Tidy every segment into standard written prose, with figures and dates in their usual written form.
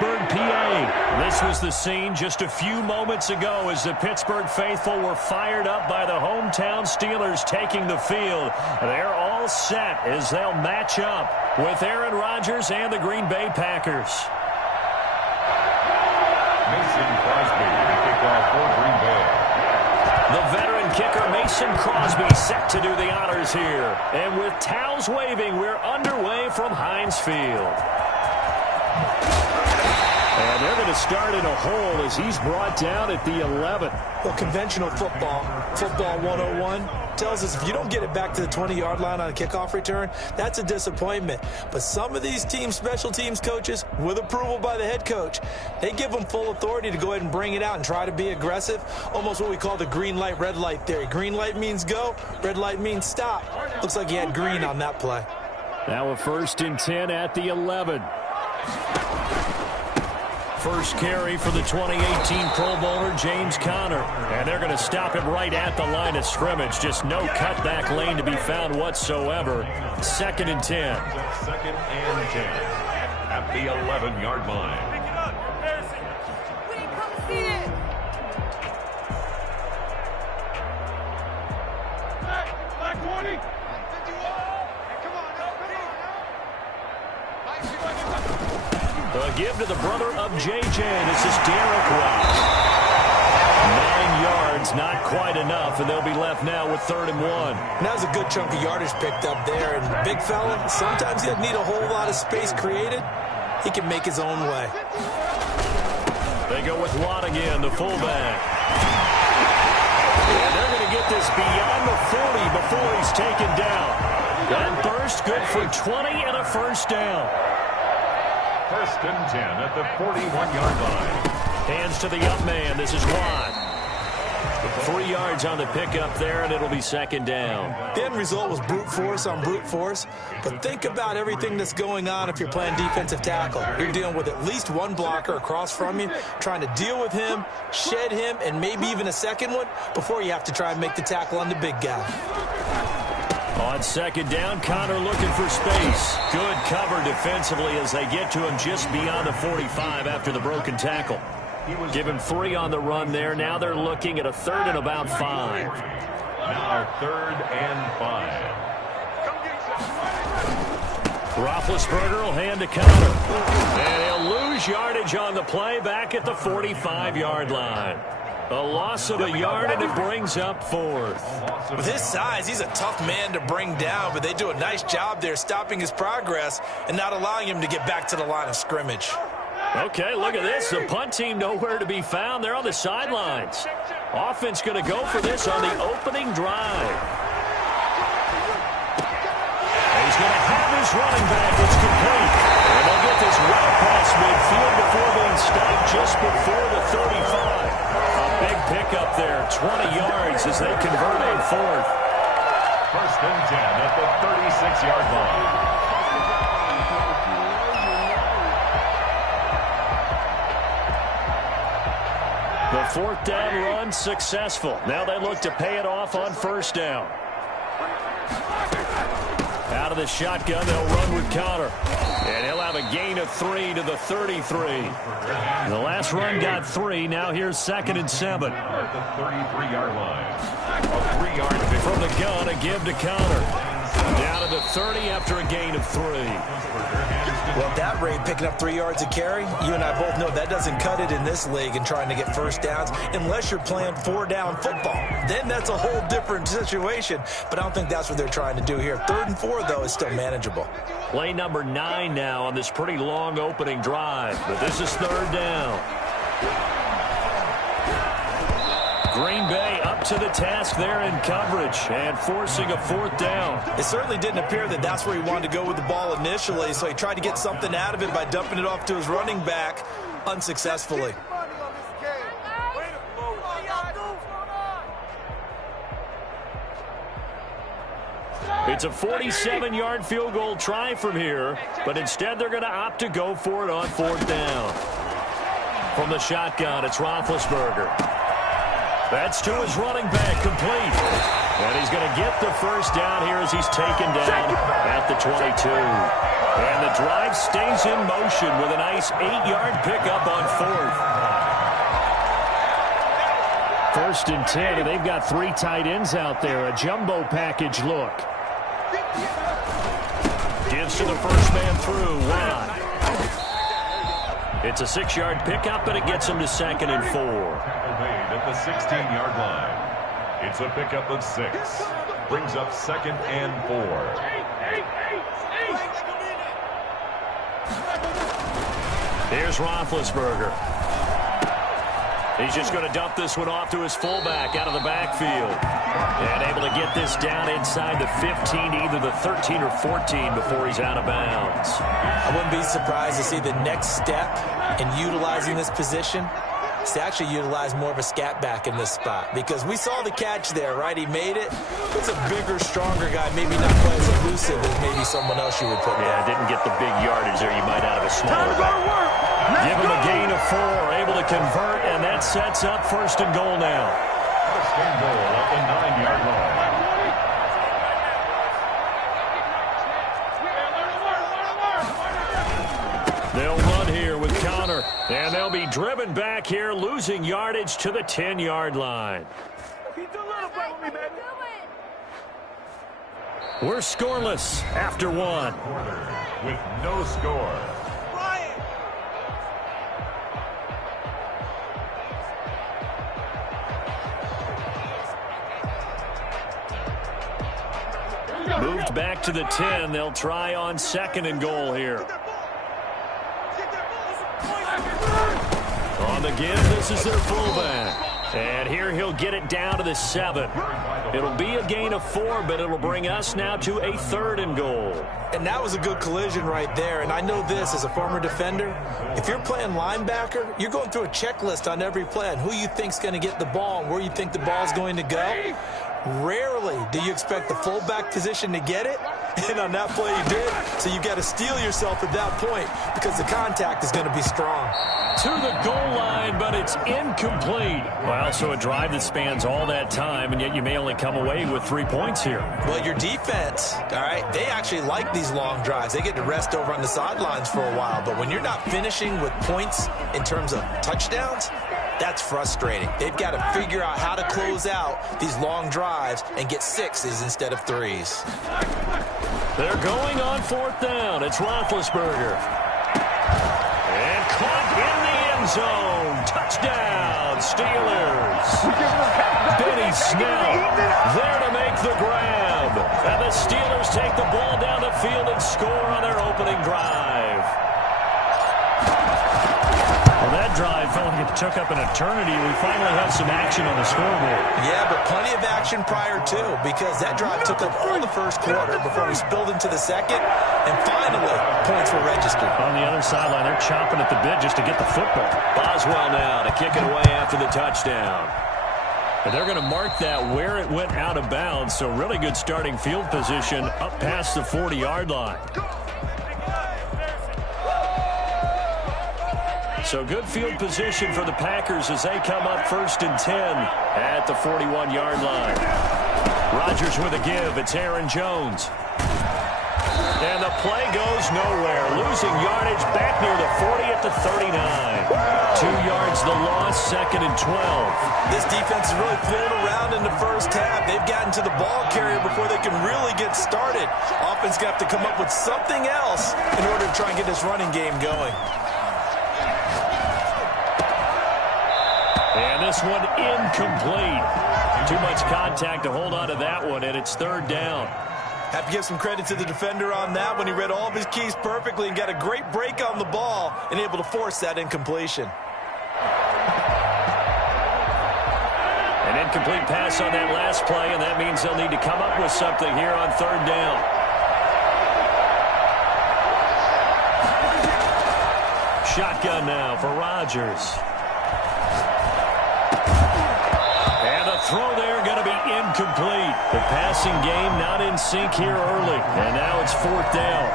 Pittsburgh, PA. This was the scene just a few moments ago as the Pittsburgh faithful were fired up by the hometown Steelers taking the field. They're all set as they'll match up with Aaron Rodgers and the Green Bay Packers. Mason Crosby, the kickoff for Green Bay. The veteran kicker Mason Crosby set to do the honors here. And with towels waving, we're underway from Heinz Field. And they're going to start in a hole as he's brought down at the 11. Well, conventional football 101, tells us if you don't get it back to the 20-yard line on a kickoff return, that's a disappointment. But some of these teams, special teams coaches, with approval by the head coach, they give them full authority to go ahead and bring it out and try to be aggressive, almost what we call the green light, red light theory. Green light means go, red light means stop. Looks like he had green on that play. Now a 1st and 10 at the 11. First carry for the 2018 Pro Bowler, James Conner. And they're going to stop him right at the line of scrimmage. Just no cutback lane to be found whatsoever. 2nd and 10. 2nd and 10 at the 11-yard line. A give to the brother of J.J. This is Derek White. 9 yards, not quite enough, and they'll be left now with 3rd and 1. And that was a good chunk of yardage picked up there. And the big fella, sometimes he doesn't need a whole lot of space created. He can make his own way. They go with Watt again, the fullback. And they're going to get this beyond the 40 before he's taken down. And Thirst good for 20 and a 1st down. 1st and 10 at the 41-yard line. Hands to the up man. This is Watt. 3 yards on the pickup there, and it'll be 2nd down. The end result was brute force on brute force. But think about everything that's going on if you're playing defensive tackle. You're dealing with at least one blocker across from you, trying to deal with him, shed him, and maybe even a second one before you have to try and make the tackle on the big guy. On 2nd down, Conner looking for space. Good cover defensively as they get to him just beyond the 45 after the broken tackle. Give him 3 on the run there. Now they're looking at a 3rd and about 5. Now 3rd and 5. Roethlisberger will hand to Conner. And he'll lose yardage on the play back at the 45-yard line. A loss of a yard, and it brings up 4th. With his size, he's a tough man to bring down, but they do a nice job there stopping his progress and not allowing him to get back to the line of scrimmage. Okay, look at this. The punt team nowhere to be found. They're on the sidelines. Offense going to go for this on the opening drive. And he's going to have his running back. It's complete. And they'll get this right past midfield before being stopped just before the 35. Big pickup there, 20 yards as they convert on 4th. 1st and 10 at the 36-yard line. The 4th down run successful. Now they look to pay it off on 1st down. Out of the shotgun, they'll run with Conner. And he'll have a gain of 3 to the 33. The last run got 3. Now here's 2nd and 7. At the 33-yard line. A 3-yard pick. From the gun, a give to Conner. Down to the 30 after a gain of 3. Well, at that rate, picking up 3 yards a carry, you and I both know that doesn't cut it in this league and trying to get 1st downs unless you're playing 4-down football. Then that's a whole different situation, but I don't think that's what they're trying to do here. 3rd and 4, though, is still manageable. Play number 9 now on this pretty long opening drive, but this is 3rd down. Green Bay up to the task there in coverage and forcing a 4th down. It certainly didn't appear that that's where he wanted to go with the ball initially, so he tried to get something out of it by dumping it off to his running back unsuccessfully. It's a 47-yard field goal try from here, but instead they're going to opt to go for it on 4th down. From the shotgun, it's Roethlisberger. That's to his running back, complete. And he's going to get the first down here as he's taken down at the 22. And the drive stays in motion with a nice 8-yard pickup on fourth. 1st and 10, and they've got 3 tight ends out there. A jumbo package look. Gives to the first man through. Watt. It's a 6-yard pickup, and it gets him to 2nd and 4. Made at the 16-yard line. It's a pickup of 6. Brings up 2nd and 4. Here's Roethlisberger. He's just going to dump this one off to his fullback out of the backfield. And able to get this down inside the 15, either the 13 or 14 before he's out of bounds. I wouldn't be surprised to see the next step in utilizing this position is to actually utilize more of a scat back in this spot. Because we saw the catch there, right? He made it. It's a bigger, stronger guy, maybe not quite as elusive as maybe someone else you would put there. Yeah, didn't get the big yardage there you might out of a smaller guy. Give him a gain of 4, able to convert, and that sets up 1st and goal now. 1st and goal at the 9-yard line. They'll run here with Connor, and they'll be driven back here, losing yardage to the 10-yard line. We're scoreless after 1. With no score. Moved back to the 10. They'll try on 2nd and goal here. On the give, this is their fullback. And here he'll get it down to the 7. It'll be a gain of 4, but it'll bring us now to a 3rd and goal. And that was a good collision right there. And I know this as a former defender. If you're playing linebacker, you're going through a checklist on every play on who you think's going to get the ball and where you think the ball's going to go. Rarely do you expect the fullback position to get it, and on that play you did. So you got to steel yourself at that point because the contact is going to be strong. To the goal line, but it's incomplete. Well, so a drive that spans all that time, and yet you may only come away with 3 points here. Well, your defense, all right, they actually like these long drives. They get to rest over on the sidelines for a while, but when you're not finishing with points in terms of touchdowns, that's frustrating. They've got to figure out how to close out these long drives and get 6s instead of 3s. They're going on 4th down. It's Roethlisberger. And caught in the end zone. Touchdown, Steelers. Benny Snell there to make the grab. And the Steelers take the ball down the field and score on their opening drive. Well, that drive felt like it took up an eternity. We finally have some action on the scoreboard. Yeah, but plenty of action prior to, because that drive took up all the first quarter before we spilled into the second, and finally, points were registered. On the other sideline, they're chomping at the bit just to get the football. Boswell now to kick it away after the touchdown. And they're going to mark that where it went out of bounds, so really good starting field position up past the 40-yard line. So good field position for the Packers as they come up 1st and 10 at the 41-yard line. Rodgers with a give. It's Aaron Jones. And the play goes nowhere. Losing yardage back near the 40 at the 39. 2 yards the loss, 2nd and 12. This defense is really flown around in the first half. They've gotten to the ball carrier before they can really get started. Offense got to come up with something else in order to try and get this running game going. And this one incomplete. Too much contact to hold on to that one, and it's 3rd down. Have to give some credit to the defender on that when he read all of his keys perfectly and got a great break on the ball and able to force that incompletion. An incomplete pass on that last play, and that means they'll need to come up with something here on 3rd down. Shotgun now for Rodgers. And the throw there going to be incomplete. The passing game not in sync here early. And now it's 4th down.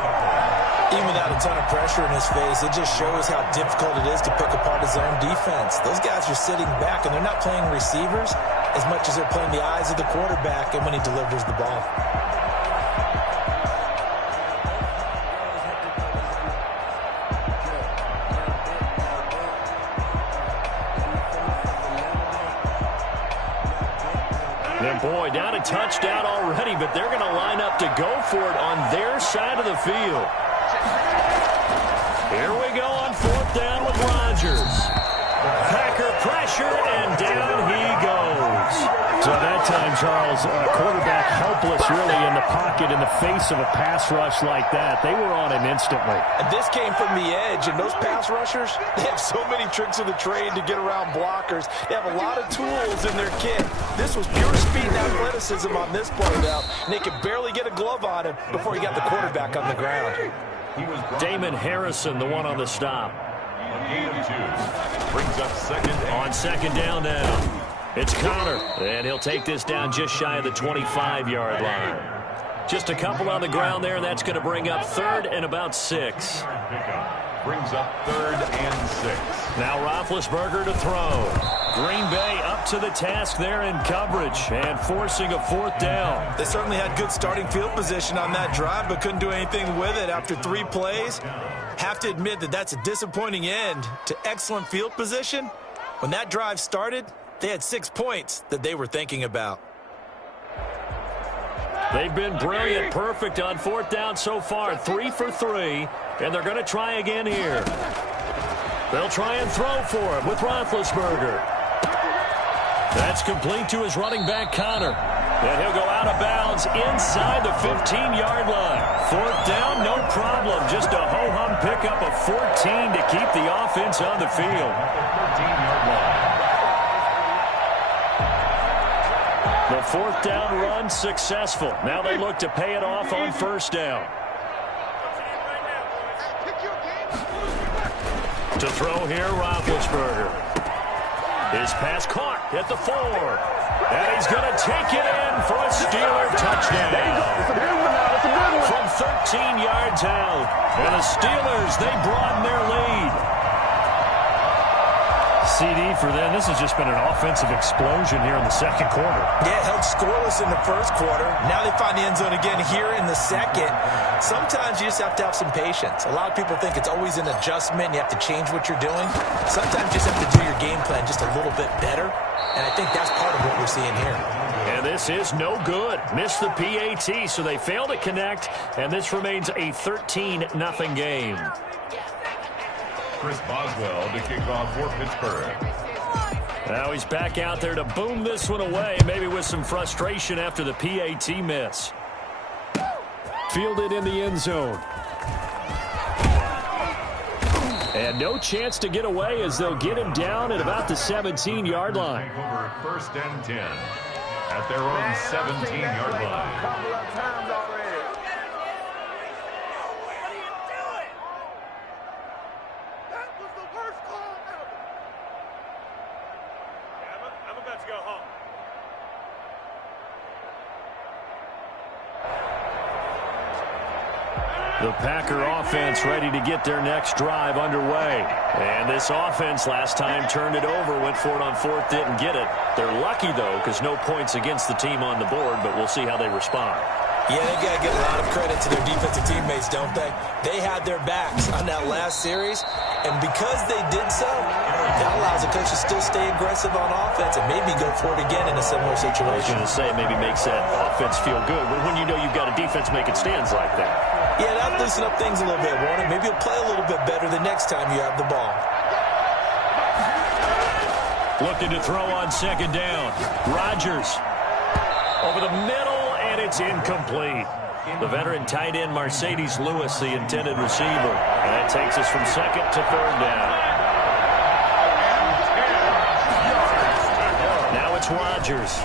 Even without a ton of pressure in his face, it just shows how difficult it is to pick apart his own defense. Those guys are sitting back, and they're not playing receivers as much as they're playing the eyes of the quarterback and when he delivers the ball. And boy, down a touchdown already, but they're going to line up to go for it on their side of the field. Here we go on fourth down with Rodgers. Packer pressure, and down he goes. So at that time, Charles, quarterback helpless really in the pocket in the face of a pass rush like that. They were on him instantly. And this came from the edge, and those pass rushers, they have so many tricks of the trade to get around blockers. They have a lot of tools in their kit. This was pure speed and athleticism on this play now, and they could barely get a glove on him before he got the quarterback on the ground. Damon Harrison, the one on the stop. A gain of 2. Brings up second on second down now. It's Connor, and he'll take this down just shy of the 25-yard line. Just a couple on the ground there, and that's going to bring up third and about 6. Brings up third and 6. Now Roethlisberger to throw. Green Bay up to the task there in coverage and forcing a fourth down. They certainly had good starting field position on that drive, but couldn't do anything with it after 3 plays. Have to admit that that's a disappointing end to excellent field position. When that drive started, they had 6 points that they were thinking about. They've been brilliant, perfect on fourth down so far, 3 for 3, and they're going to try again here. They'll try and throw for it with Roethlisberger. That's complete to his running back, Connor. And he'll go out of bounds inside the 15-yard line. Fourth down, no problem. Just a ho-hum pickup of 14 to keep the offense on the field. 13-yard line. The fourth down run successful. Now they look to pay it off on first down. To throw here, Roethlisberger. His pass caught at the 4. And he's going to take it in for a Steeler touchdown. From 13 yards out. And the Steelers, they broaden their lead. CD for them. This has just been an offensive explosion here in the second quarter. Yeah, held scoreless in the first quarter. Now they find the end zone again here in the second. Sometimes you just have to have some patience. A lot of people think it's always an adjustment. You have to change what you're doing. Sometimes you just have to do your game plan just a little bit better. And I think that's part of what we're seeing here. And this is no good. Missed the PAT, so they fail to connect. And this remains a 13-0 game. Chris Boswell to kick off for Pittsburgh. Now he's back out there to boom this one away, maybe with some frustration after the PAT miss. Fielded in the end zone. And no chance to get away as they'll get him down at about the 17-yard line. Over first and 10 at their own 17-yard line. The Packer offense ready to get their next drive underway. And this offense last time turned it over, went for it on fourth, didn't get it. They're lucky, though, because no points against the team on the board, but we'll see how they respond. Yeah, they got to give a lot of credit to their defensive teammates, don't they? They had their backs on that last series, and because they did so, that allows the coach to still stay aggressive on offense and maybe go for it again in a similar situation. I was going to say, maybe makes that offense feel good, but when you know you've got a defense making stands like that. Yeah, that'll loosen up things a little bit, won't it? Maybe you'll play a little bit better the next time you have the ball. Looking to throw on second down. Rodgers over the middle, and it's incomplete. The veteran tight end Mercedes Lewis, the intended receiver. And that takes us from second to third down. Now it's Rodgers.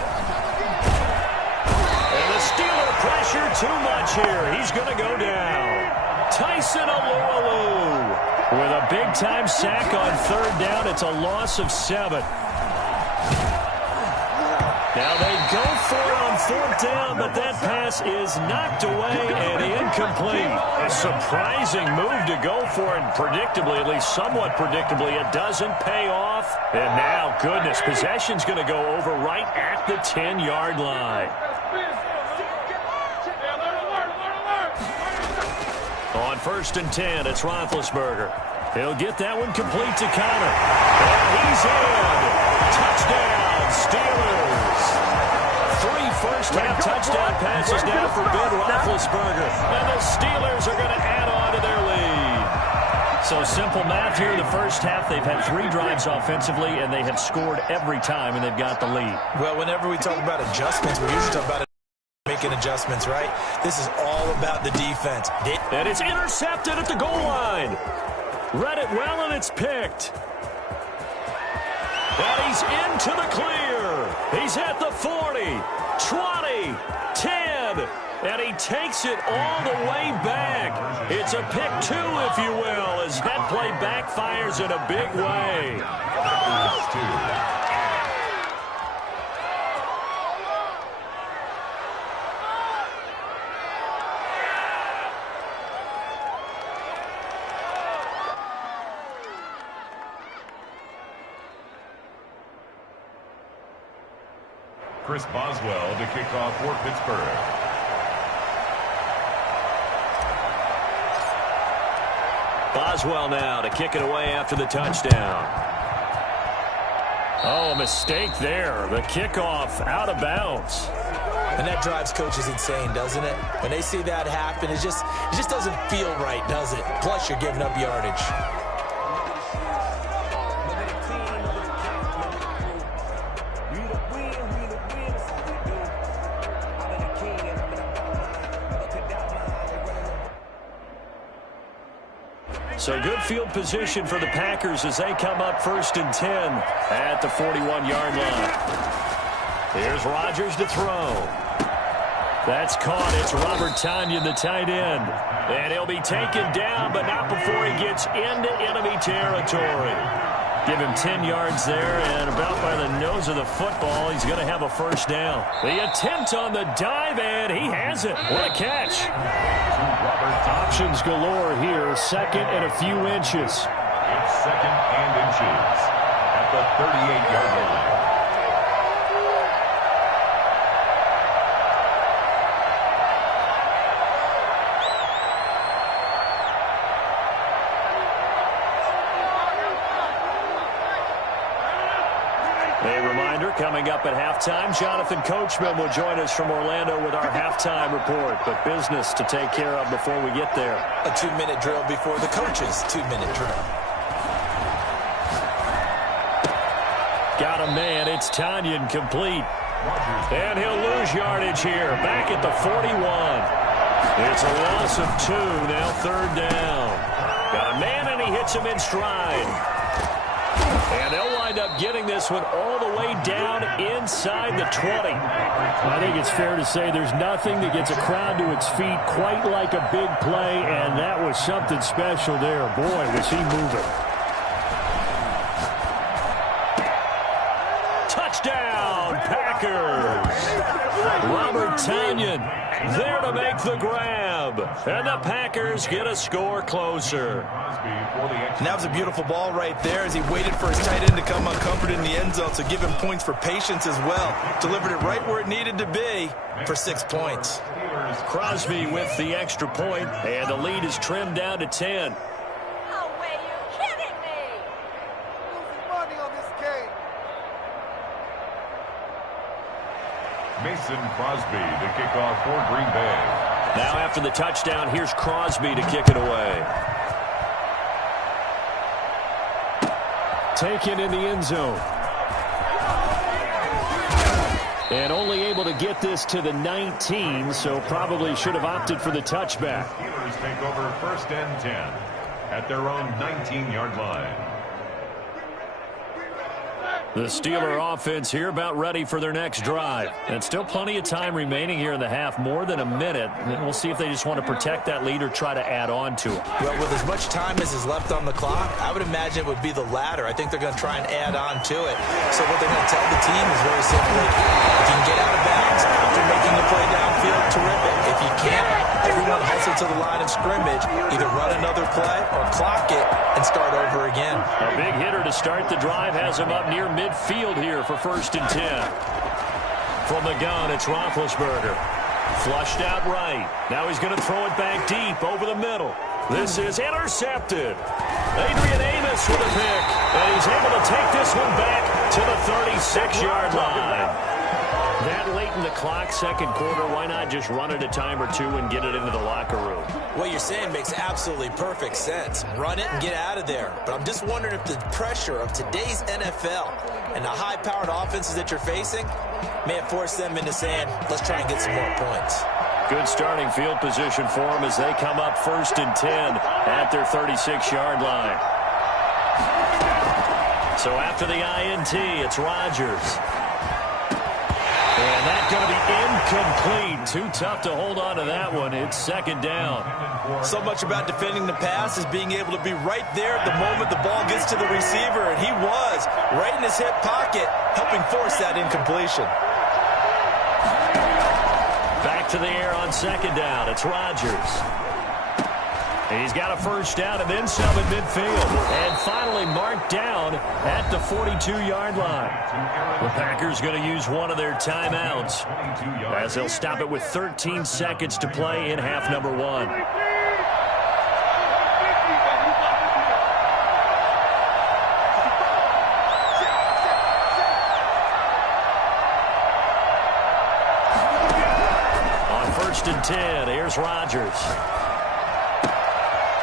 And the Steeler pressure too much here. He's going to go down. Tyson Alualu with a big-time sack on third down. It's a loss of 7. Now they go for it on 4th down, but that pass is knocked away and incomplete. A surprising move to go for it. Predictably, at least somewhat predictably, it doesn't pay off. And now, goodness, possession's going to go over right at the 10-yard line. On 1st and 10, it's Roethlisberger. He'll get that one complete to Connor. And he's in. Touchdown, Steelers. 3 first-half touchdown passes now for Ben Roethlisberger. And the Steelers are going to add on to their lead. So simple math here. The first half, they've had 3 drives offensively, and they have scored every time, and they've got the lead. Well, whenever we talk about adjustments, we usually talk about making adjustments, right? This is all about the defense. And it's intercepted at the goal line. Read it well, and it's picked. And he's into the clear. He's at the 40, 20, 10, and he takes it all the way back. It's a pick 2, if you will, as that play backfires in a big way. Chris Boswell to kick off for Pittsburgh. Boswell now to kick it away after the touchdown. Oh, a mistake there. The kickoff out of bounds. And that drives coaches insane, doesn't it? When they see that happen, it just doesn't feel right, does it? Plus, you're giving up yardage. So good field position for the Packers as they come up 1st and 10 at the 41-yard line. Here's Rodgers to throw. That's caught. It's Robert Tonyan, the tight end. And he'll be taken down, but not before he gets into enemy territory. Give him 10 yards there, and about by the nose of the football, he's going to have a first down. The attempt on the dive, and he has it. What a catch. Options galore here. 2nd and a few inches. It's 2nd and inches at the 38-yard line. Coming up at halftime, Jonathan Coachman will join us from Orlando with our halftime report. But business to take care of before we get there. A 2-minute drill before the coach's 2-minute drill. Got a man. It's Tonyan complete. And he'll lose yardage here. Back at the 41. It's a loss of 2. Now 3rd down. Got a man, and he hits him in stride. And they'll wind up getting this one all the way down inside the 20. I think it's fair to say there's nothing that gets a crowd to its feet quite like a big play, and that was something special there. Boy, was he moving. Touchdown, Packers! Robert Tonyan there to make the grab. And the Packers get a score closer. And that was a beautiful ball right there as he waited for his tight end to come uncomforted in the end zone, so give him points for patience as well. Delivered it right where it needed to be for 6 points. Crosby with the extra point, and the lead is trimmed down to 10. No way, you're kidding me! Losing money on this game. Mason Crosby to kick off for Green Bay. Now after the touchdown, here's Crosby to kick it away. Taken in the end zone. And only able to get this to the 19, so probably should have opted for the touchback. Steelers take over 1st and 10 at their own 19-yard line. The Steeler offense here about ready for their next drive. And still plenty of time remaining here in the half, more than a minute. And we'll see if they just want to protect that lead or try to add on to it. Well, with as much time as is left on the clock, I would imagine it would be the latter. I think they're going to try and add on to it. So what they're going to tell the team is very simply, if you can get out of bounds after making a play downfield, terrific. If you can't, everyone hustle to the line of scrimmage, either run another play or clock it and start over again. A big hitter to start the drive has him up near midfield here for 1st and 10. From the gun, it's Roethlisberger. Flushed out right. Now he's going to throw it back deep over the middle. This is intercepted. Adrian Amos with a pick. And he's able to take this one back to the 36-yard line. That late in the clock, second quarter, why not just run it a time or two and get it into the locker room? What you're saying makes absolutely perfect sense. Run it and get out of there. But I'm just wondering if the pressure of today's NFL and the high-powered offenses that you're facing may have forced them into saying, let's try and get some more points. Good starting field position for them as they come up 1st and 10 at their 36-yard line. So after the INT, it's Rodgers. And that's going to be incomplete. Too tough to hold on to that one. It's 2nd down. So much about defending the pass is being able to be right there at the moment the ball gets to the receiver. And he was right in his hip pocket, helping force that incompletion. Back to the air on 2nd down. It's Rodgers. He's got a 1st down and then some at midfield. And finally marked down at the 42-yard line. The Packers going to use one of their timeouts as they'll stop it with 13 seconds to play in half number 1. On 1st and 10, here's Rodgers.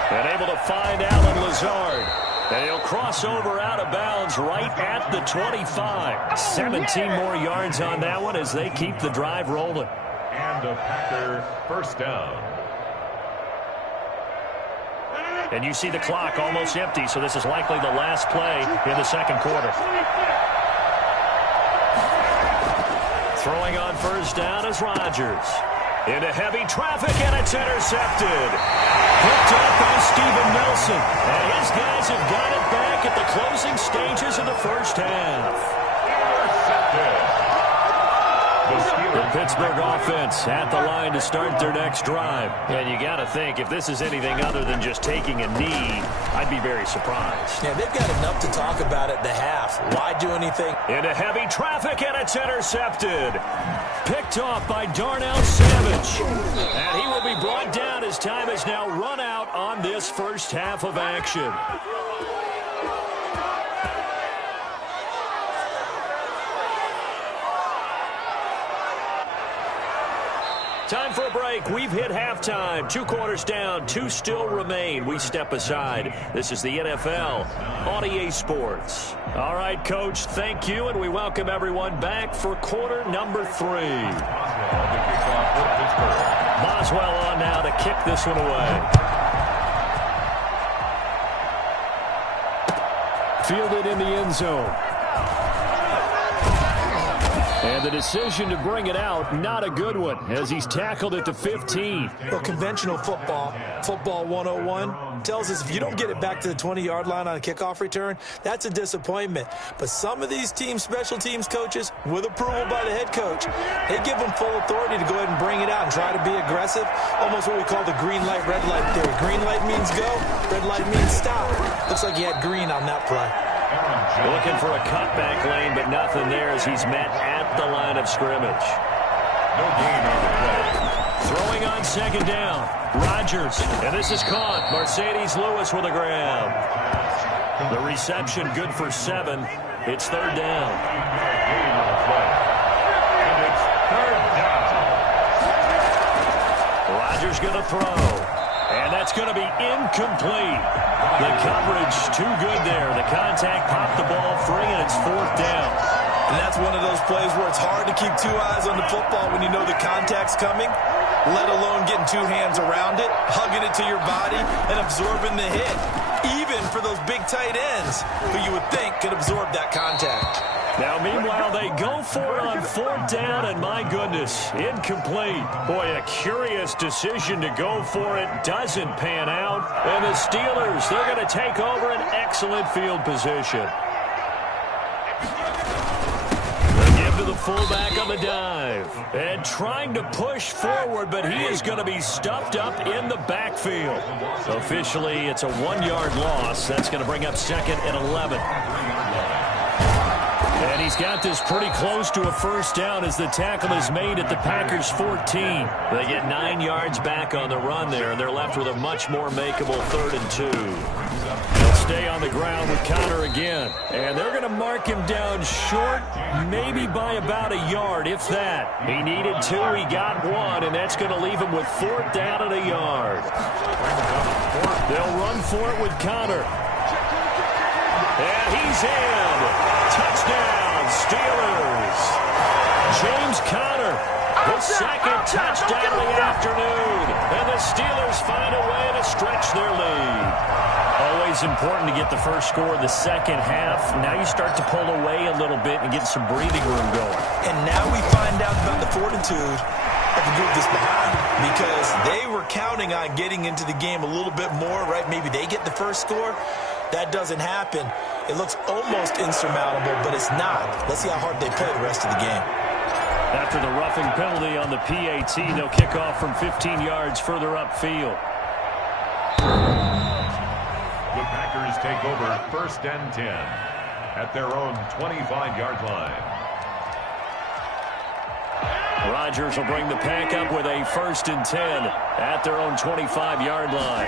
And able to find Allen Lazard. And he'll cross over out of bounds right at the 25. 17 more yards on that one as they keep the drive rolling. And a Packer 1st down. And you see the clock almost empty, so this is likely the last play in the second quarter. Throwing on 1st down is Rodgers. Into heavy traffic, and it's intercepted. Picked up by Steven Nelson. And his guys have got it back at the closing stages of the 1st half. The Pittsburgh offense at the line to start their next drive. And you got to think, if this is anything other than just taking a knee, I'd be very surprised. Yeah, they've got enough to talk about at the half. Why do anything? Into heavy traffic, and it's intercepted. Picked off by Darnell Savage. And he will be brought down as time has now run out on this 1st half of action. Time for a break. We've hit halftime. 2 quarters down. 2 still remain. We step aside. This is the NFL on EA Sports. All right, Coach, thank you, and we welcome everyone back for quarter number 3. Boswell on now to kick this one away. Fielded in the end zone. And the decision to bring it out, not a good one, as he's tackled at the 15. Well, conventional football 101, tells us if you don't get it back to the 20-yard line on a kickoff return, that's a disappointment. But some of these special teams coaches, with approval by the head coach, they give them full authority to go ahead and bring it out and try to be aggressive, almost what we call the green light, red light theory. Green light means go, red light means stop. Looks like he had green on that play. Looking for a cutback lane, but nothing there as he's met at the line of scrimmage. No gain on the play. Throwing on 2nd down. Rodgers. And this is caught. Mercedes Lewis with a grab. The reception good for 7. It's 3rd down. Gain on the play. And it's 3rd down. Rodgers going to throw. And that's going to be incomplete. The coverage too good there. The contact popped the ball free, and it's 4th down. And that's one of those plays where it's hard to keep 2 eyes on the football when you know the contact's coming, let alone getting 2 hands around it, hugging it to your body, and absorbing the hit. even for those big tight ends who you would think could absorb that contact. Now, meanwhile, they go for it on 4th down, and my goodness, incomplete. Boy, a curious decision to go for it. Doesn't pan out. And the Steelers, they're going to take over an excellent field position. To the fullback on the dive. And trying to push forward, but he is going to be stuffed up in the backfield. Officially, it's a 1-yard loss. That's going to bring up 2nd and 11. And he's got this pretty close to a first down as the tackle is made at the Packers' 14. They get 9 yards back on the run there, and they're left with a much more makeable 3rd and 2. They'll stay on the ground with Conner again. And they're going to mark him down short, maybe by about a yard, if that. He needed 2, he got 1, and that's going to leave him with 4th down and a yard. They'll run for it with Conner. And he's in. Touchdown, Steelers. James Conner, his 2nd touchdown of the afternoon. And the Steelers find a way to stretch their lead. Always important to get the first score in the second half. Now you start to pull away a little bit and get some breathing room going. And now we find out about the fortitude of the group that's behind, because they were counting on getting into the game a little bit more, right? Maybe they get the first score. That doesn't happen. It looks almost insurmountable, but it's not. Let's see how hard they play the rest of the game. After the roughing penalty on the PAT, they'll kick off from 15 yards further upfield. The Packers take over 1st and 10 at their own 25-yard line. Rodgers will bring the pack up with a 1st and 10 at their own 25-yard line.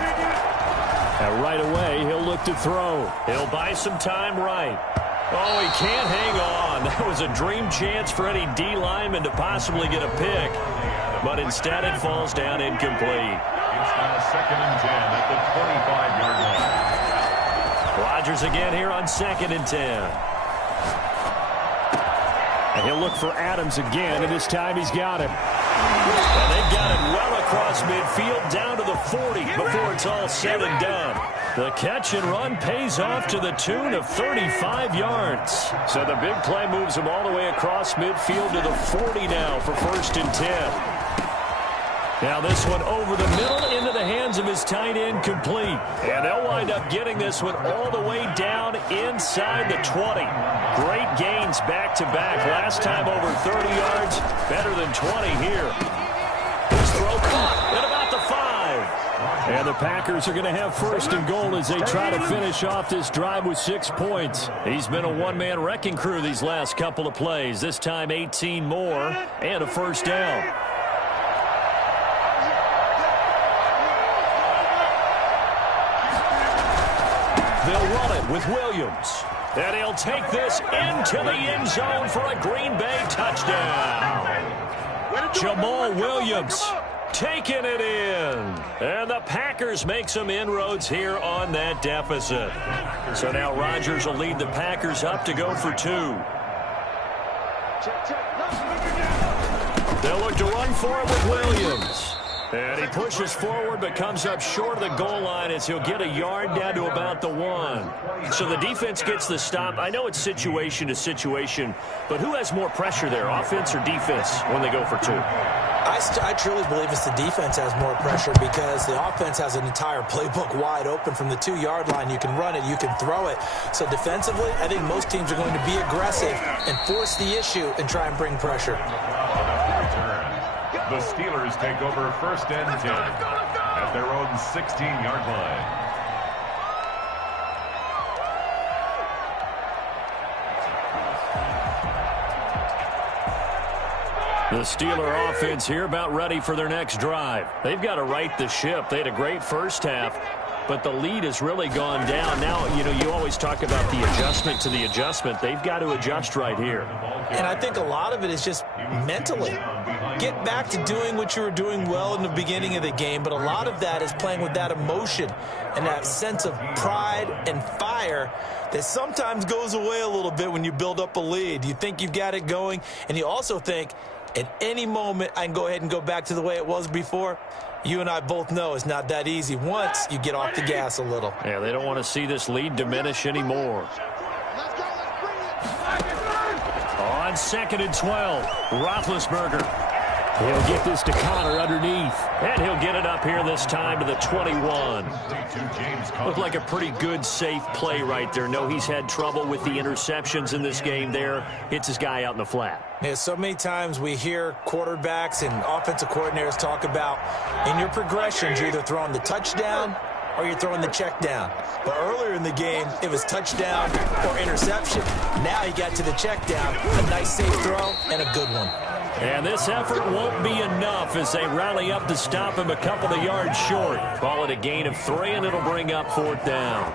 And right away, he'll look to throw. He'll buy some time right. Oh, he can't hang on. That was a dream chance for any D lineman to possibly get a pick. But instead, it falls down incomplete. It's now 2nd and 10 at the 25-yard line. Rodgers again here on 2nd and 10. And he'll look for Adams again, and this time he's got him. And they've got it well across midfield down to the 40 before it's all said and done. The catch and run pays off to the tune of 35 yards. So the big play moves him all the way across midfield to the 40 now for 1st and 10. Now this one over the middle into the hands of his tight end, complete. And they'll wind up getting this one all the way down inside the 20. Great gains back-to-back. Last time over 30 yards, better than 20 here. His throw caught at about the 5. And the Packers are going to have 1st and goal as they try to finish off this drive with 6 points. He's been a one-man wrecking crew these last couple of plays. This time 18 more and a 1st down. They'll run it with Williams. And he'll take this into the end zone for a Green Bay touchdown. Jamal Williams taking it in. And the Packers make some inroads here on that deficit. So now Rodgers will lead the Packers up to go for 2. They'll look to run for it with Williams. And he pushes forward but comes up short of the goal line as he'll get a yard down to about the 1. So the defense gets the stop. I know it's situation to situation, but who has more pressure there, offense or defense, when they go for 2? I truly believe it's the defense has more pressure because the offense has an entire playbook wide open from the 2-yard line. You can run it, you can throw it. So defensively, I think most teams are going to be aggressive and force the issue and try and bring pressure. The Steelers take over 1st and 10 at their own 16-yard line. The Steeler offense here about ready for their next drive. They've got to right the ship. They had a great first half, but the lead has really gone down. Now, you always talk about the adjustment to the adjustment. They've got to adjust right here. And I think a lot of it is just mentally. Get back to doing what you were doing well in the beginning of the game, but a lot of that is playing with that emotion and that sense of pride and fire that sometimes goes away a little bit when you build up a lead. You think you've got it going, and you also think at any moment I can go ahead and go back to the way it was before. You and I both know it's not that easy once you get off the gas a little. Yeah, they don't want to see this lead diminish anymore. On 2nd and 12, Roethlisberger. He'll get this to Connor underneath. And he'll get it up here this time to the 21. Looked like a pretty good, safe play right there. No, he's had trouble with the interceptions in this game there. Hits his guy out in the flat. Yeah, so many times we hear quarterbacks and offensive coordinators talk about in your progressions, you're either throwing the touchdown or you're throwing the check down. But earlier in the game, it was touchdown or interception. Now he got to the check down, a nice safe throw, and a good one. And this effort won't be enough as they rally up to stop him a couple of yards short. Call it a gain of 3, and it'll bring up 4th down.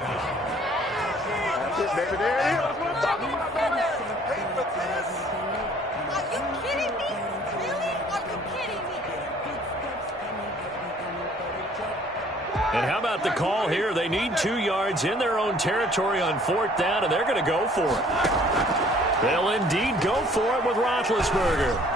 That's it, baby. There it is. Are you kidding me? Really? Are you kidding me? And how about the call here? They need 2 yards in their own territory on 4th down, and they're going to go for it. They'll indeed go for it with Roethlisberger.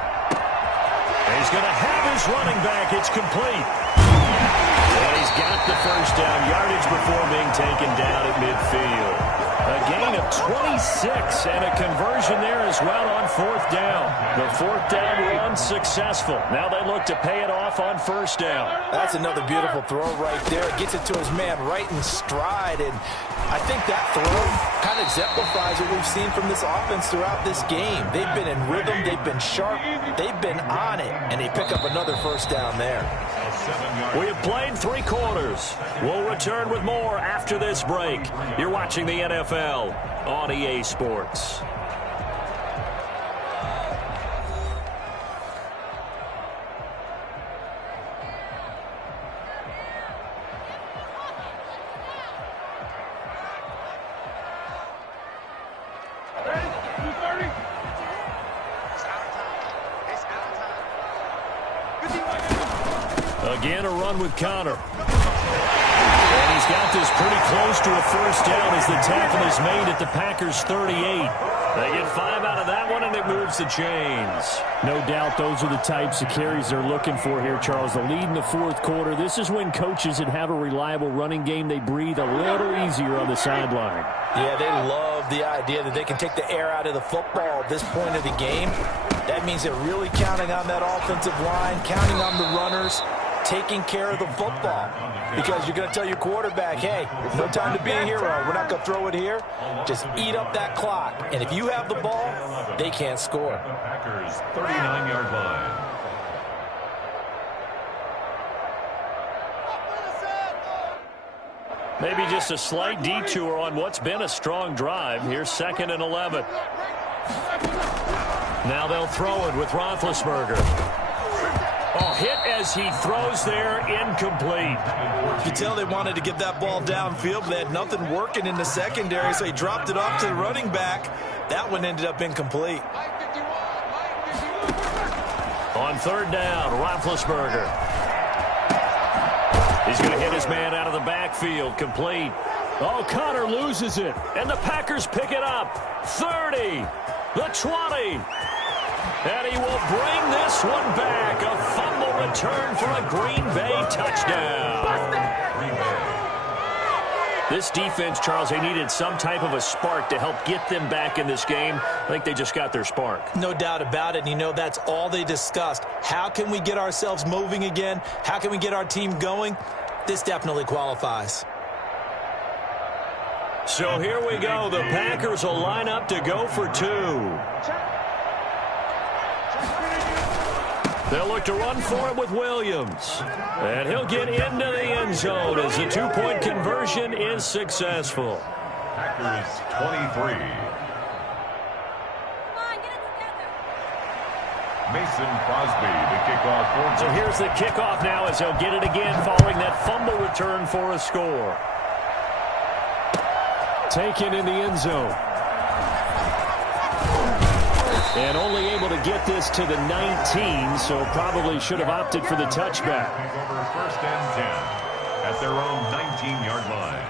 He's going to have his running back. It's complete. And he's got the 1st down yardage before being taken down at midfield. A gain of 26 and a conversion there as well on 4th down. The 4th down run successful. Now they look to pay it off on 1st down. That's another beautiful throw right there. Gets it to his man right in stride. And I think that throw kind of exemplifies what we've seen from this offense throughout this game. They've been in rhythm. They've been sharp. They've been on it. And they pick up another 1st down there. We have played 3 quarters. We'll return with more after this break. You're watching the NFL on EA Sports. Again, a run with Connor. And he's got this pretty close to a 1st down as the tackle is made at the Packers' 38. They get 5 out of that one, and it moves the chains. No doubt those are the types of carries they're looking for here, Charles. The lead in the 4th quarter. This is when coaches that have a reliable running game, they breathe a little easier on the sideline. Yeah, they love the idea that they can take the air out of the football at this point of the game. That means they're really counting on that offensive line, counting on the runners, taking care of the football. Because you're going to tell your quarterback, hey, no time to be a hero. We're not going to throw it here. Just eat up that clock. And if you have the ball, they can't score. The Packers' 39-yard line. Maybe just a slight detour on what's been a strong drive. Here's 2nd and 11. Now they'll throw it with Roethlisberger. Oh, hit as he throws there, incomplete. You could tell they wanted to get that ball downfield, but they had nothing working in the secondary, so he dropped it off to the running back. That one ended up incomplete. On 3rd down, Roethlisberger. He's going to hit his man out of the backfield, complete. Oh, Connor loses it, and the Packers pick it up. 30, the 20. And he will bring this one back. A fumble return for a Green Bay touchdown. This defense, Charles, they needed some type of a spark to help get them back in this game. I think they just got their spark. No doubt about it. And you know, that's all they discussed. How can we get ourselves moving again? How can we get our team going? This definitely qualifies. So here we go. The Packers will line up to go for 2. They'll look to run for it with Williams. And he'll get into the end zone as the 2-point conversion is successful. Packers 23. Come on, get it together. Mason Crosby to kick off for. So here's the kickoff now as they'll get it again following that fumble return for a score. Taken in the end zone. And only able to get this to the 19, so probably should have opted for the touchback. Over 1st and 10 at their own 19-yard line.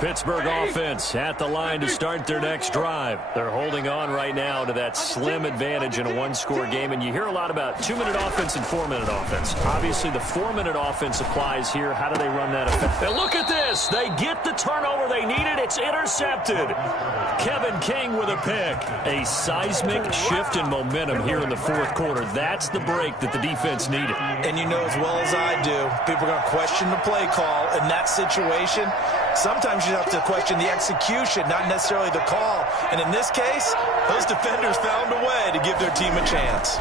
Pittsburgh offense at the line to start their next drive. They're holding on right now to that slim advantage in a one-score game, and you hear a lot about 2-minute offense and 4-minute offense. Obviously, the 4-minute offense applies here. How do they run that effect? And look at this. They get the turnover they needed. It's intercepted. Kevin King with a pick. A seismic shift in momentum here in the fourth quarter. That's the break that the defense needed. And you know as well as I do, people are going to question the play call in that situation. Sometimes you have to question the execution, not necessarily the call. And in this case, those defenders found a way to give their team a chance.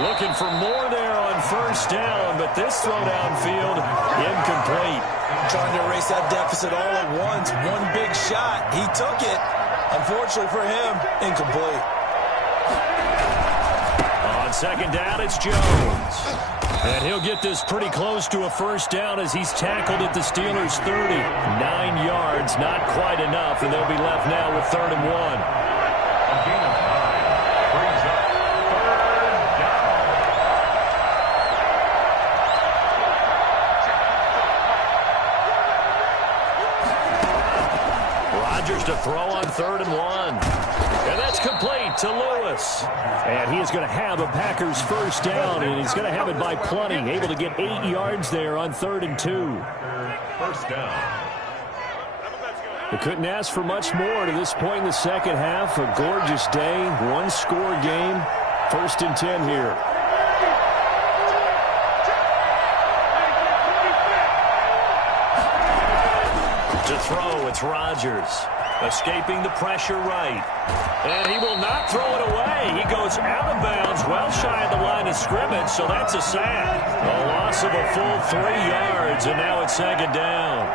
Looking for more there on first down, but this throw downfield, incomplete. Trying to erase that deficit all at once. One big shot. He took it. Unfortunately for him, incomplete. On second down, it's Jones. And he'll get this pretty close to a first down as he's tackled at the Steelers' 30. 9 yards, not quite enough, and they'll be left now with 3rd and 1. A gain of 9 brings up 3rd down. Rodgers to throw on 3rd and 1. And that's complete to Lewis. And he is going to have a Packers first down, and he's going to have it by plenty. Able to get 8 yards there on 3rd and 2. First down. They couldn't ask for much more to this point in the second half. A gorgeous day, one-score game. 1st and 10 here. To throw, it's Rodgers. Escaping the pressure right. And he will not throw it away. He goes out of bounds, well shy of the line of scrimmage, so that's a sack. A loss of a full 3 yards, and now it's 2nd down.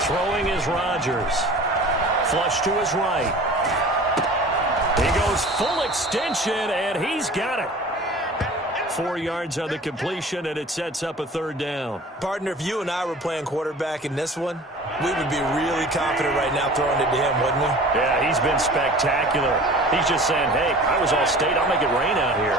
Throwing is Rodgers. Flush to his right. He goes full extension, and he's got it. 4 yards on the completion, and it sets up a 3rd down. Partner, if you and I were playing quarterback in this one, we would be really confident right now throwing it to him, wouldn't we? Yeah, he's been spectacular. He's just saying, hey, I was all state. I'll make it rain out here.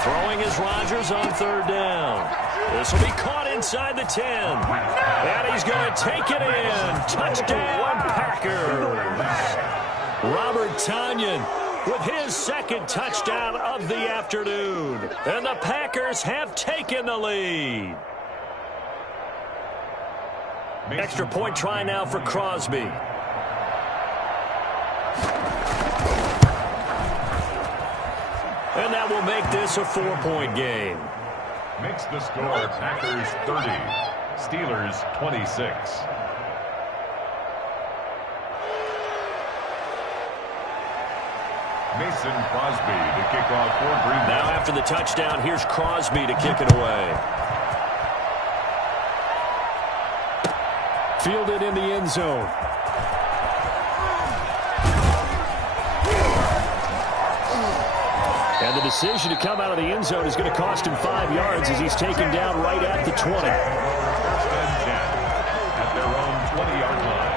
Throwing is Rodgers on 3rd down. This will be caught inside the 10. And he's going to take it in. Touchdown, Packers. Robert Tonyan with his 2nd touchdown of the afternoon. And the Packers have taken the lead. Extra point try now for Crosby. And that will make this a 4-point game. Makes the score Packers 30, Steelers 26. Mason Crosby to kick off for Green Bay. Now after the touchdown, here's Crosby to kick it away. Fielded in the end zone. And the decision to come out of the end zone is going to cost him 5 yards as he's taken down right at the 20. First and 10 at their own 20-yard line.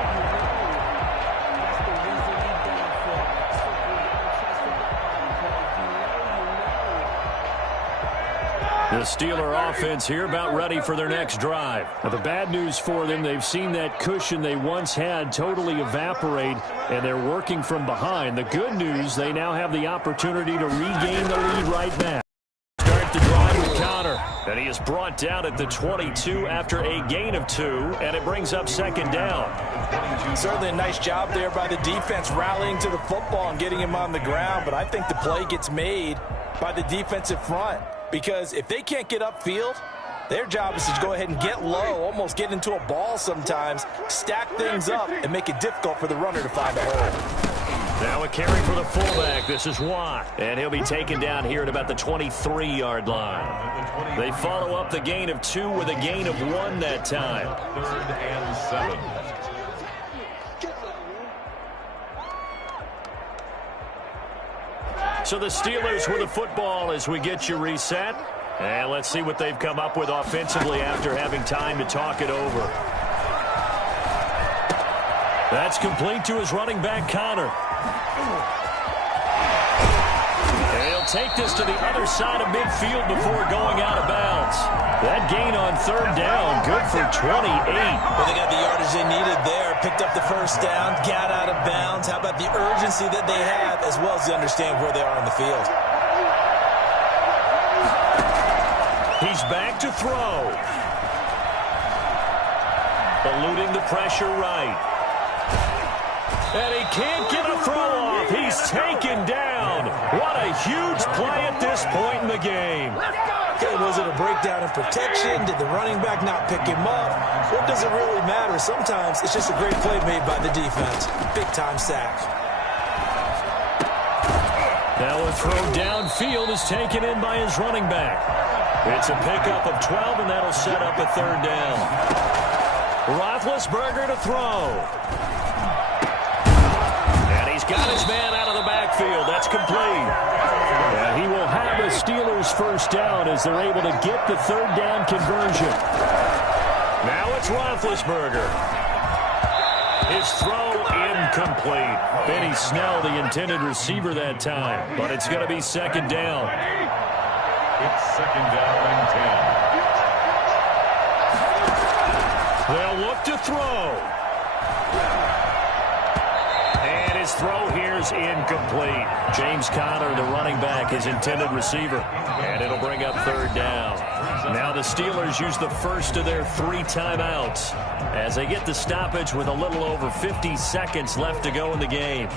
The Steeler offense here about ready for their next drive. Now, the bad news for them, they've seen that cushion they once had totally evaporate, and they're working from behind. The good news, they now have the opportunity to regain the lead right back. Start the drive with Connor. And he is brought down at the 22 after a gain of 2, and it brings up 2nd down. Certainly a nice job there by the defense rallying to the football and getting him on the ground, but I think the play gets made by the defensive front. Because if they can't get upfield, their job is to go ahead and get low, almost get into a ball sometimes, stack things up, and make it difficult for the runner to find a hole. Now a carry for the fullback. This is Watt. And he'll be taken down here at about the 23-yard line. They follow up the gain of 2 with a gain of 1 that time. 3rd and 7. So the Steelers with the football as we get you reset. And let's see what they've come up with offensively after having time to talk it over. That's complete to his running back, Connor. they'll take this to the other side of midfield before going out of bounds. That gain on third down, good for 28. Well, they got the yardage they needed there, picked up the first down, got out of bounds. How about the urgency that they have, as well as they understand where they are on the field? He's back to throw. Eluding the pressure right. And he can't get a throw off. He's taken down. What a huge play at this point in the game. Okay, was it a breakdown in protection? Did the running back not pick him up? What does it really matter? Sometimes it's just a great play made by the defense. Big-time sack. Now a throw downfield is taken in by his running back. It's a pickup of 12, and that'll set up a third down. Roethlisberger to throw. And he's got his man out of the backfield. That's complete. And he will have the Steelers first down as they're able to get the third down conversion. Now it's Roethlisberger. His throw incomplete. Benny Snell, the intended receiver that time. But it's going to be second down. It's second down and 10. They'll look to throw. And his throw here is incomplete. James Conner, the running back, his intended receiver. And it'll bring up third down. Now the Steelers use the first of their 3 timeouts as they get the stoppage with a little over 50 seconds left to go in the game.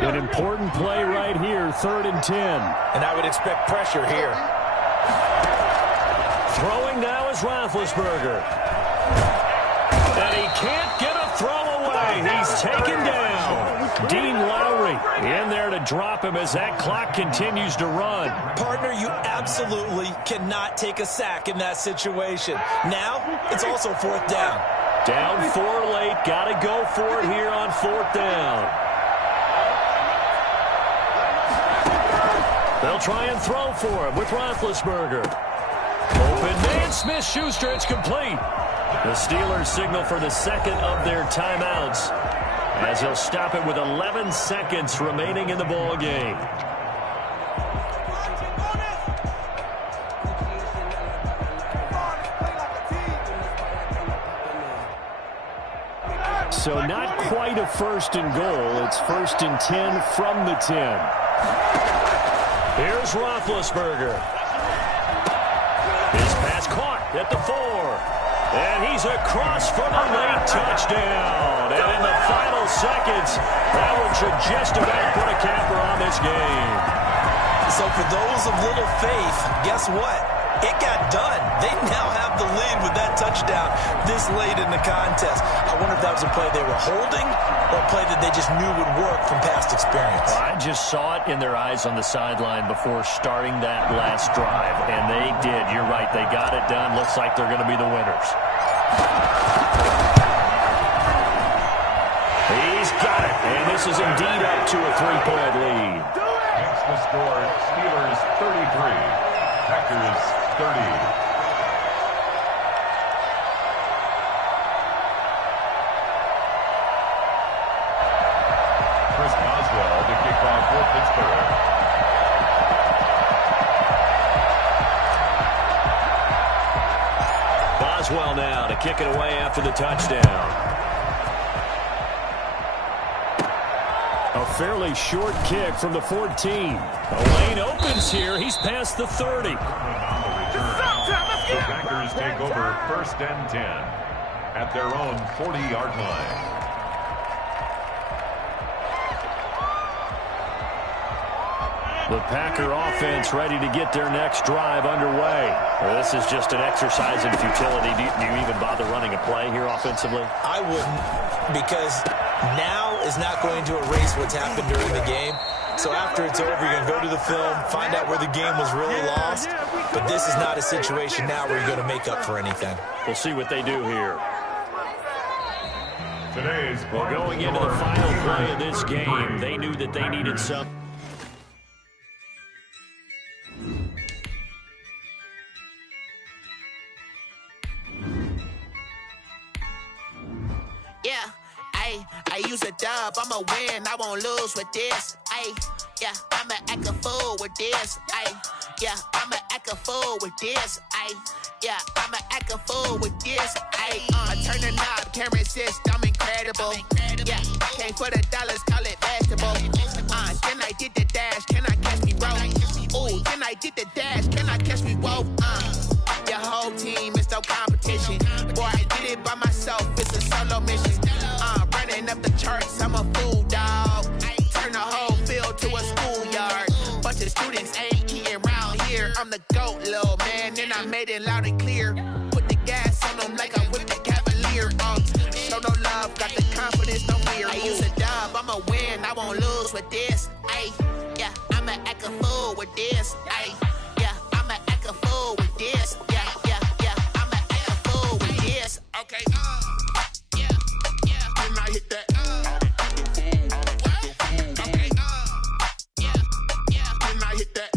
An important play right here, 3rd and 10. And I would expect pressure here. Throwing now is Roethlisberger. And he can't get a throw away. He's taken down. Dean Lowry in there to drop him as that clock continues to run. Partner, you absolutely cannot take a sack in that situation. Now, it's also 4th down. Down 4 late. Got to go for it here on 4th down. They'll try and throw for him with Roethlisberger. Open man, Smith-Schuster, it's complete. The Steelers signal for the second of their timeouts as they'll stop it with 11 seconds remaining in the ball game. So not quite a 1st and goal. It's 1st and 10 from the 10. Here's Roethlisberger. His pass caught at the 4. And he's across for the late touchdown. And in the final seconds, that one should just about put a capper on this game. So for those of little faith, guess what? It got done. They now have the lead with that touchdown this late in the contest. I wonder if that was a play they were holding or a play that they just knew would work from past experience. I just saw it in their eyes on the sideline before starting that last drive, and they did. You're right. They got it done. Looks like they're going to be the winners. He's got it, and this is indeed up to a 3-point lead. That's the score. Steelers 33, Packers 30. Boswell now to kick it away after the touchdown. A fairly short kick from the 14. The lane opens here. He's past the 30. On the return, the Packers take over 1st and 10 at their own 40-yard line. The Packer offense ready to get their next drive underway. Well, this is just an exercise in futility. Do you even bother running a play here offensively? I wouldn't, because now is not going to erase what's happened during the game. So after it's over, you're going to go to the film, find out where the game was really lost. But this is not a situation now where you're going to make up for anything. We'll see what they do here. Today's Going into the final play of this game, they knew that they needed some. Yeah, I use a dub, I'ma win, I won't lose with this. Ay, Yeah, I'ma act a fool with this. Ay, yeah, I'ma act a fool with this. Ay, yeah, I'ma act a fool with this. Ay, I turn the knob, can't resist. I'm incredible. Yeah, came for the dollars, call it basketball. Then I did the dash, can I catch me roll? Ooh, then I did the dash, can I catch me roll? Your whole team is no competition. Boy, I did it by myself, it's a solo mission. Running up the charts, I'm a fool, dog. Turn the whole field to a schoolyard. Bunch of students ain't eating around here. I'm the GOAT, little man, and I made it loud and clear. Put the gas on them like I'm with the Cavalier. Show no love, got the confidence, no fear. I use a dub, I'ma win, I won't lose with this. Ay, yeah, I'ma act a fool with this. Ay, yeah, I'ma act a fool with this. Yeah, yeah, yeah, I'ma act a fool with this. Okay, yeah, yeah, then I hit that. Okay, yeah, yeah, then I hit that.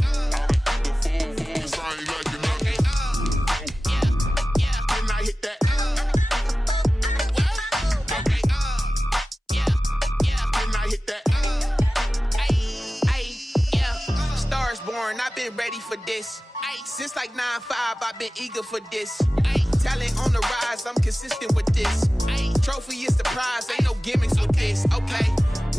I've been ready for this. Since like 9-5, I've been eager for this. Talent on the rise, I'm consistent with this. Trophy is the prize, ain't no gimmicks with this. Okay,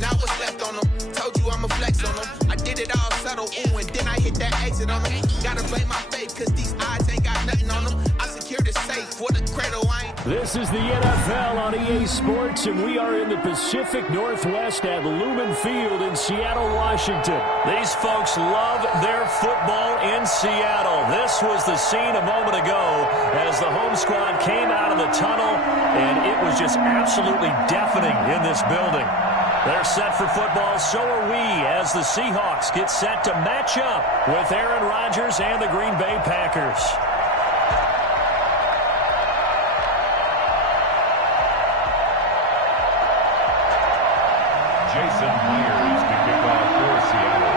now what's left on them? Told you I'ma flex on them. I did it all subtle, ooh, and then I hit that exit on them. Gotta blame my faith, cause these eyes ain't got nothing on them. I secured the safe with a cradle, I ain't. This is the NFL on EA Sports, and we are in the Pacific Northwest at Lumen Field in Seattle, Washington. These folks love their football in Seattle. This was the scene a moment ago as the home squad came out of the tunnel, and it was just absolutely deafening in this building. They're set for football, so are we, as the Seahawks get set to match up with Aaron Rodgers and the Green Bay Packers. Jason Myers to kick off for Seattle.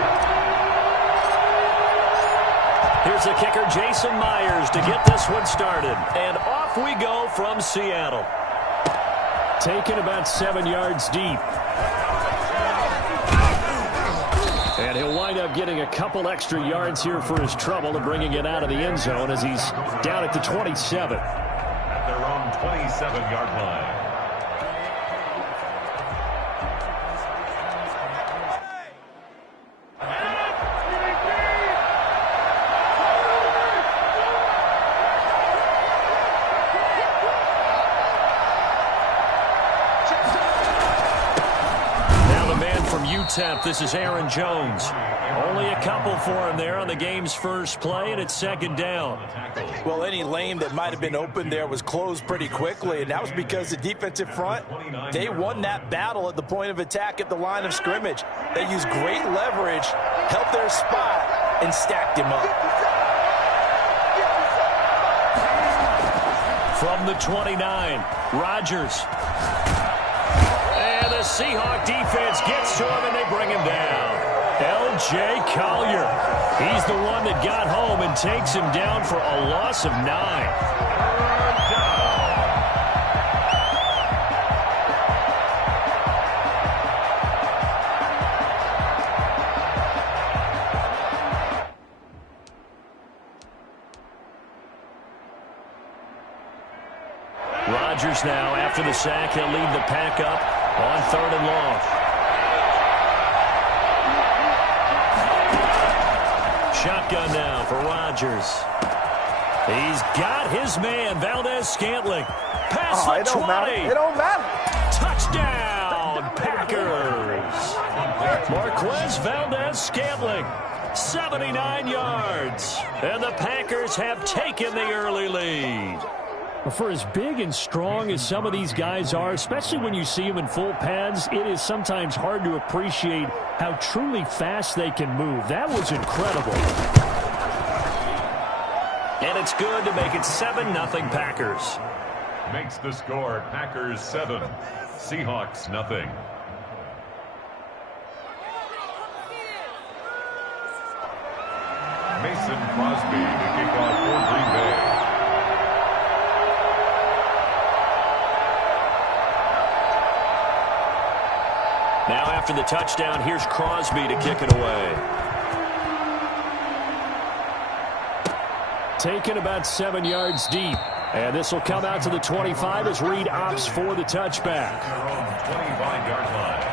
Here's the kicker, Jason Myers, to get this one started. And off we go from Seattle. Taken about 7 yards deep. And he'll wind up getting a couple extra yards here for his trouble and bringing it out of the end zone as he's down at the 27. At their own 27-yard line. This is Aaron Jones. Only a couple for him there on the game's first play, and it's second down. Well, any lane that might have been open there was closed pretty quickly, and that was because the defensive front, they won that battle at the point of attack at the line of scrimmage. They used great leverage, held their spot, and stacked him up. From the 29, Rodgers. And the Seahawk defense gets to him, and they bring him down. L.J. Collier. He's the one that got home and takes him down for a loss of 9. Rodgers now, after the sack, he'll lead the pack up on 3rd and long. Shotgun now for Rodgers. He's got his man, Valdez-Scantling. Past the 20. It don't matter. Touchdown, Packers. Marquez Valdez-Scantling, 79 yards. And the Packers have taken the early lead. For as big and strong as some of these guys are, especially when you see them in full pads, it is sometimes hard to appreciate how truly fast they can move. That was incredible. And it's good to make it 7-0 Packers. Makes the score Packers 7, Seahawks nothing. Mason Crosby to kick off for Green Bay. Now Now after the touchdown, here's Crosby to kick it away. Taken about 7 yards deep. And this will come out to the 25 as Reed opts for the touchback. Their own 25-yard line.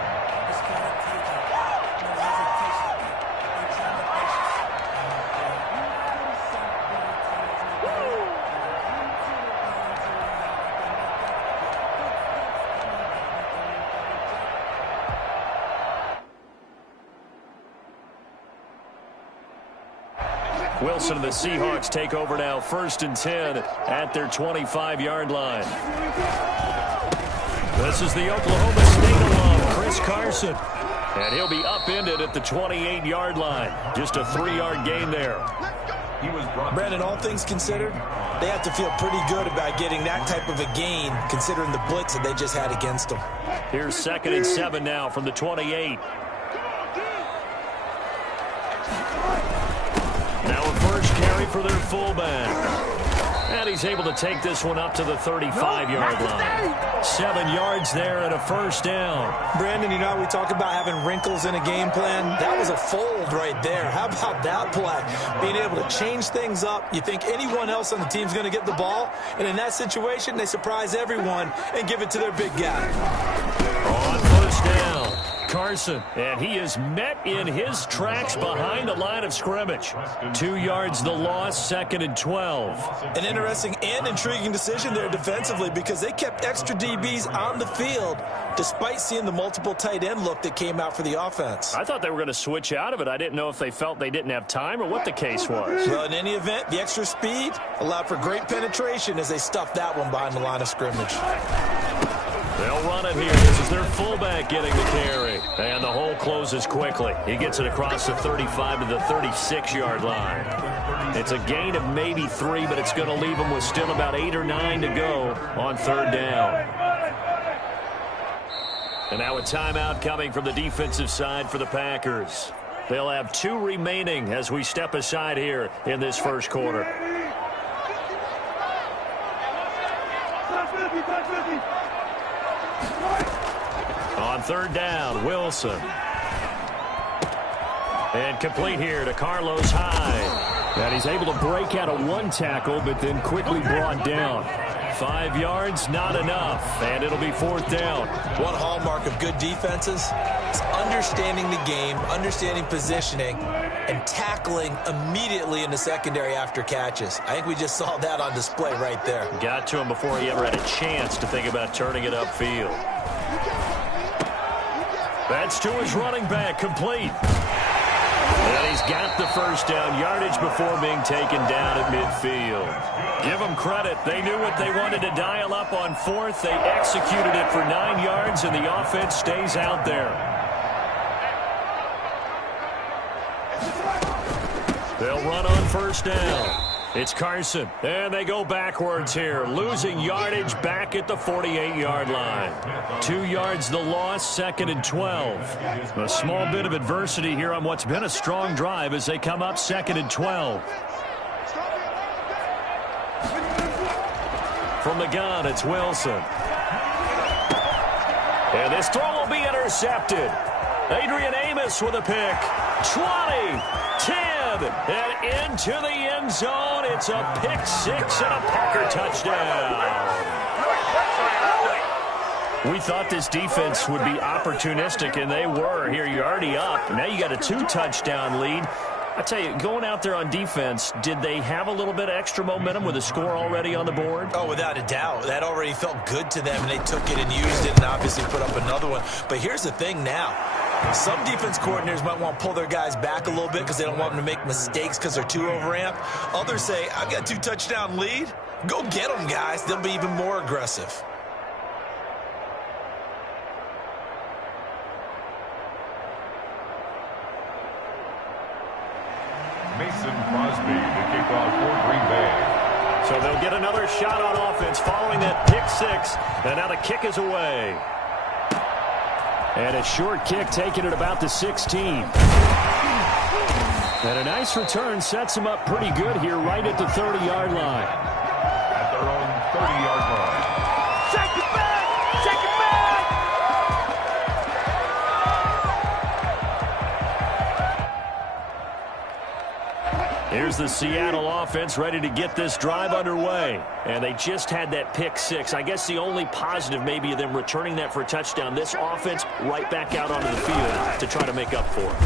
Wilson and the Seahawks take over now, 1st and 10 at their 25-yard line. This is the Oklahoma State alum, Chris Carson. And he'll be upended at the 28-yard line. Just a 3-yard gain there. Brandon, all things considered, they have to feel pretty good about getting that type of a gain, considering the blitz that they just had against them. Here's 2nd and 7 now from the 28. Now a first carry for their fullback. And he's able to take this one up to the 35-yard line. 7 yards there and a first down. Brandon, you know how we talk about having wrinkles in a game plan? That was a fold right there. How about that play? Being able to change things up. You think anyone else on the team's going to get the ball? And in that situation, they surprise everyone and give it to their big guy. On first down, Carson, and he is met in his tracks behind the line of scrimmage. 2 yards the loss, 2nd and 12. An interesting and intriguing decision there defensively because they kept extra DBs on the field despite seeing the multiple tight end look that came out for the offense. I thought they were going to switch out of it. I didn't know if they felt they didn't have time or what the case was. Well, in any event, the extra speed allowed for great penetration as they stuffed that one behind the line of scrimmage. They'll run it here. This is their fullback getting the carry. And the hole closes quickly. He gets it across the 35 to the 36-yard line. It's a gain of maybe 3, but it's going to leave them with still about 8 or 9 to go on 3rd down. And now a timeout coming from the defensive side for the Packers. They'll have 2 remaining as we step aside here in this first quarter. On 3rd down, Wilson. And complete here to Carlos Hyde. And he's able to break out of 1 tackle, but then quickly brought down. 5 yards, not enough. And it'll be 4th down. One hallmark of good defenses is understanding the game, understanding positioning, and tackling immediately in the secondary after catches. I think we just saw that on display right there. Got to him before he ever had a chance to think about turning it upfield. That's to his running back, complete. And he's got the first down, yardage before being taken down at midfield. Give them credit. They knew what they wanted to dial up on 4th. They executed it for 9 yards, and the offense stays out there. They'll run on first down. It's Carson, and they go backwards here, losing yardage back at the 48-yard line. 2 yards the loss, 2nd and 12. A small bit of adversity here on what's been a strong drive as they come up 2nd and 12. From the gun, it's Wilson. And this throw will be intercepted. Adrian Amos with a pick. 20, 10, and into the end zone. It's a pick 6 and a Packer touchdown. We thought this defense would be opportunistic, and they were. Here, you're already up. Now you got a 2-touchdown lead. I tell you, going out there on defense, did they have a little bit of extra momentum with a score already on the board? Oh, without a doubt. That already felt good to them, and they took it and used it and obviously put up another one. But here's the thing now. Some defense coordinators might want to pull their guys back a little bit because they don't want them to make mistakes because they're too overamped. Others say, I've got a 2-touchdown lead. Go get them, guys. They'll be even more aggressive. Mason Crosby to kick off for Green Bay. So they'll get another shot on offense following that pick 6. And now the kick is away. And a short kick taken at about the 16. And a nice return sets him up pretty good here right at the 30-yard line. At their own 30-yard line. Shake it back! Shake it back! Here's the Seattle offense ready to get this drive underway. And they just had that pick six. I guess the only positive maybe of them returning that for a touchdown. This offense right back out onto the field to try to make up for it.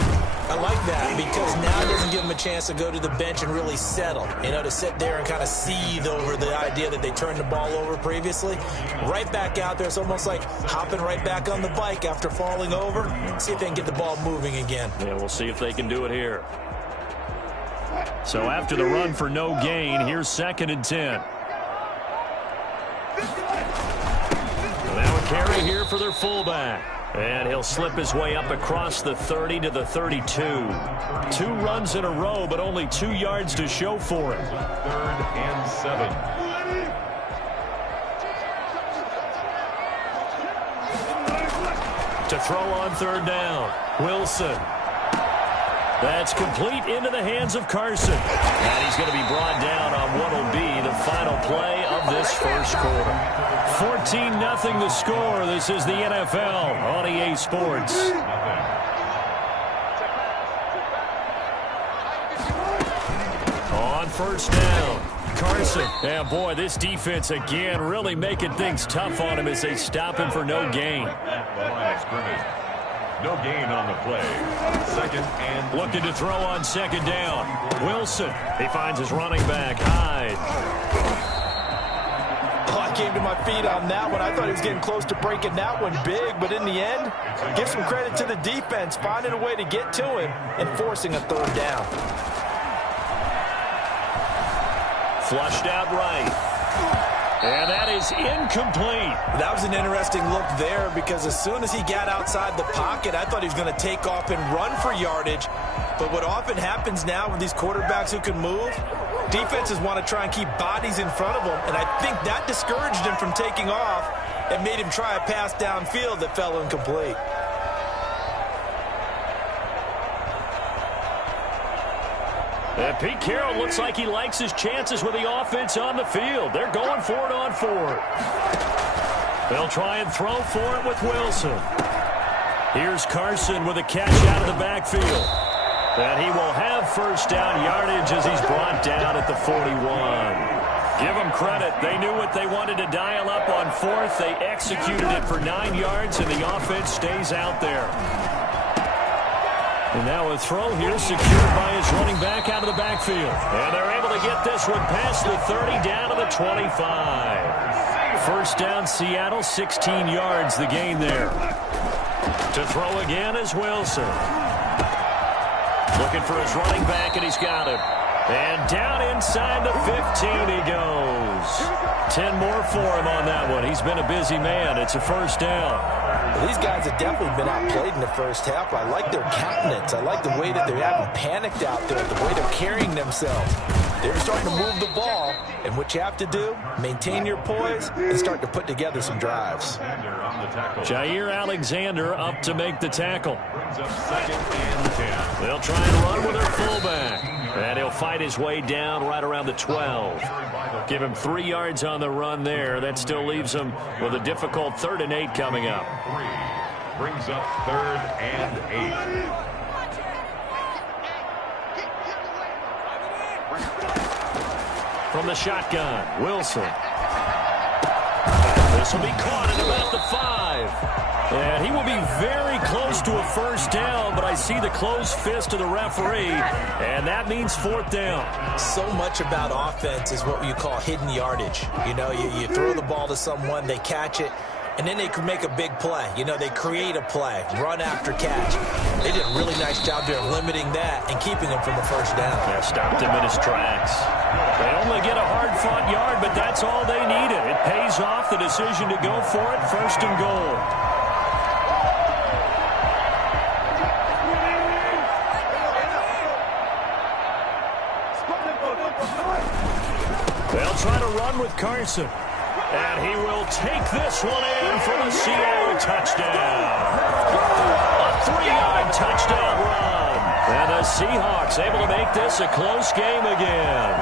I like that because now it doesn't give them a chance to go to the bench and really settle. You know, to sit there and kind of seethe over the idea that they turned the ball over previously. Right back out there. It's almost like hopping right back on the bike after falling over. See if they can get the ball moving again. Yeah, we'll see if they can do it here. So after the run for no gain, here's 2nd and 10. Now a carry here for their fullback. And he'll slip his way up across the 30 to the 32. 2 runs in a row, but only 2 yards to show for it. 3rd and 7. To throw on 3rd down. Wilson. That's complete into the hands of Carson. And he's going to be brought down on what will be the final play of this first quarter. 14-0 the score. This is the NFL on EA Sports. On 1st down, Carson. Yeah, boy, this defense again really making things tough on him as they stop him for no gain. No gain on the play. 2nd and... Looking to throw on 2nd down. Wilson. He finds his running back, Hyde. Oh, I came to my feet on that one. I thought he was getting close to breaking that one big, but in the end, give some credit to the defense, finding a way to get to him and forcing a 3rd down. Flushed out right. And that is incomplete. That was an interesting look there because as soon as he got outside the pocket, I thought he was going to take off and run for yardage. But what often happens now with these quarterbacks who can move, defenses want to try and keep bodies in front of them. And I think that discouraged him from taking off and made him try a pass downfield that fell incomplete. And Pete Carroll looks like he likes his chances with the offense on the field. They're going for it on 4th. They'll try and throw for it with Wilson. Here's Carson with a catch out of the backfield. And he will have 1st down yardage as he's brought down at the 41. Give them credit. They knew what they wanted to dial up on 4th. They executed it for 9 yards, and the offense stays out there. And now a throw here secured by his running back out of the backfield. And they're able to get this one past the 30 down to the 25. 1st down Seattle, 16 yards the gain there. To throw again is Wilson. Looking for his running back, and he's got him. And down inside the 15 he goes. 10 more for him on that one. He's been a busy man. It's a 1st down. Well, these guys have definitely been outplayed in the first half. I like their countenance. I like the way that they're having panicked out there, the way they're carrying themselves. They're starting to move the ball, and what you have to do, maintain your poise and start to put together some drives. Jair Alexander up to make the tackle. Brings up 2nd and 10. They'll try and run with their fullback. And he'll fight his way down right around the 12. Give him 3 yards on the run there. That still leaves him with a difficult 3rd and 8 coming up. 3 brings up 3rd and 8. From the shotgun, Wilson. This will be caught at about the 5. And he will be very close to a 1st down, but I see the closed fist of the referee, and that means 4th down. So much about offense is what you call hidden yardage. You know, you throw the ball to someone, they catch it, and then they can make a big play. You know, they create a play, run after catch. They did a really nice job there limiting that and keeping him from the 1st down. Yeah, stopped him in his tracks. They only get a hard-fought yard, but that's all they needed. It pays off the decision to go for it, 1st and goal. They'll try to run with Carson. And he will take this one in for the Seattle touchdown. A 3-yard touchdown run. And the Seahawks able to make this a close game again.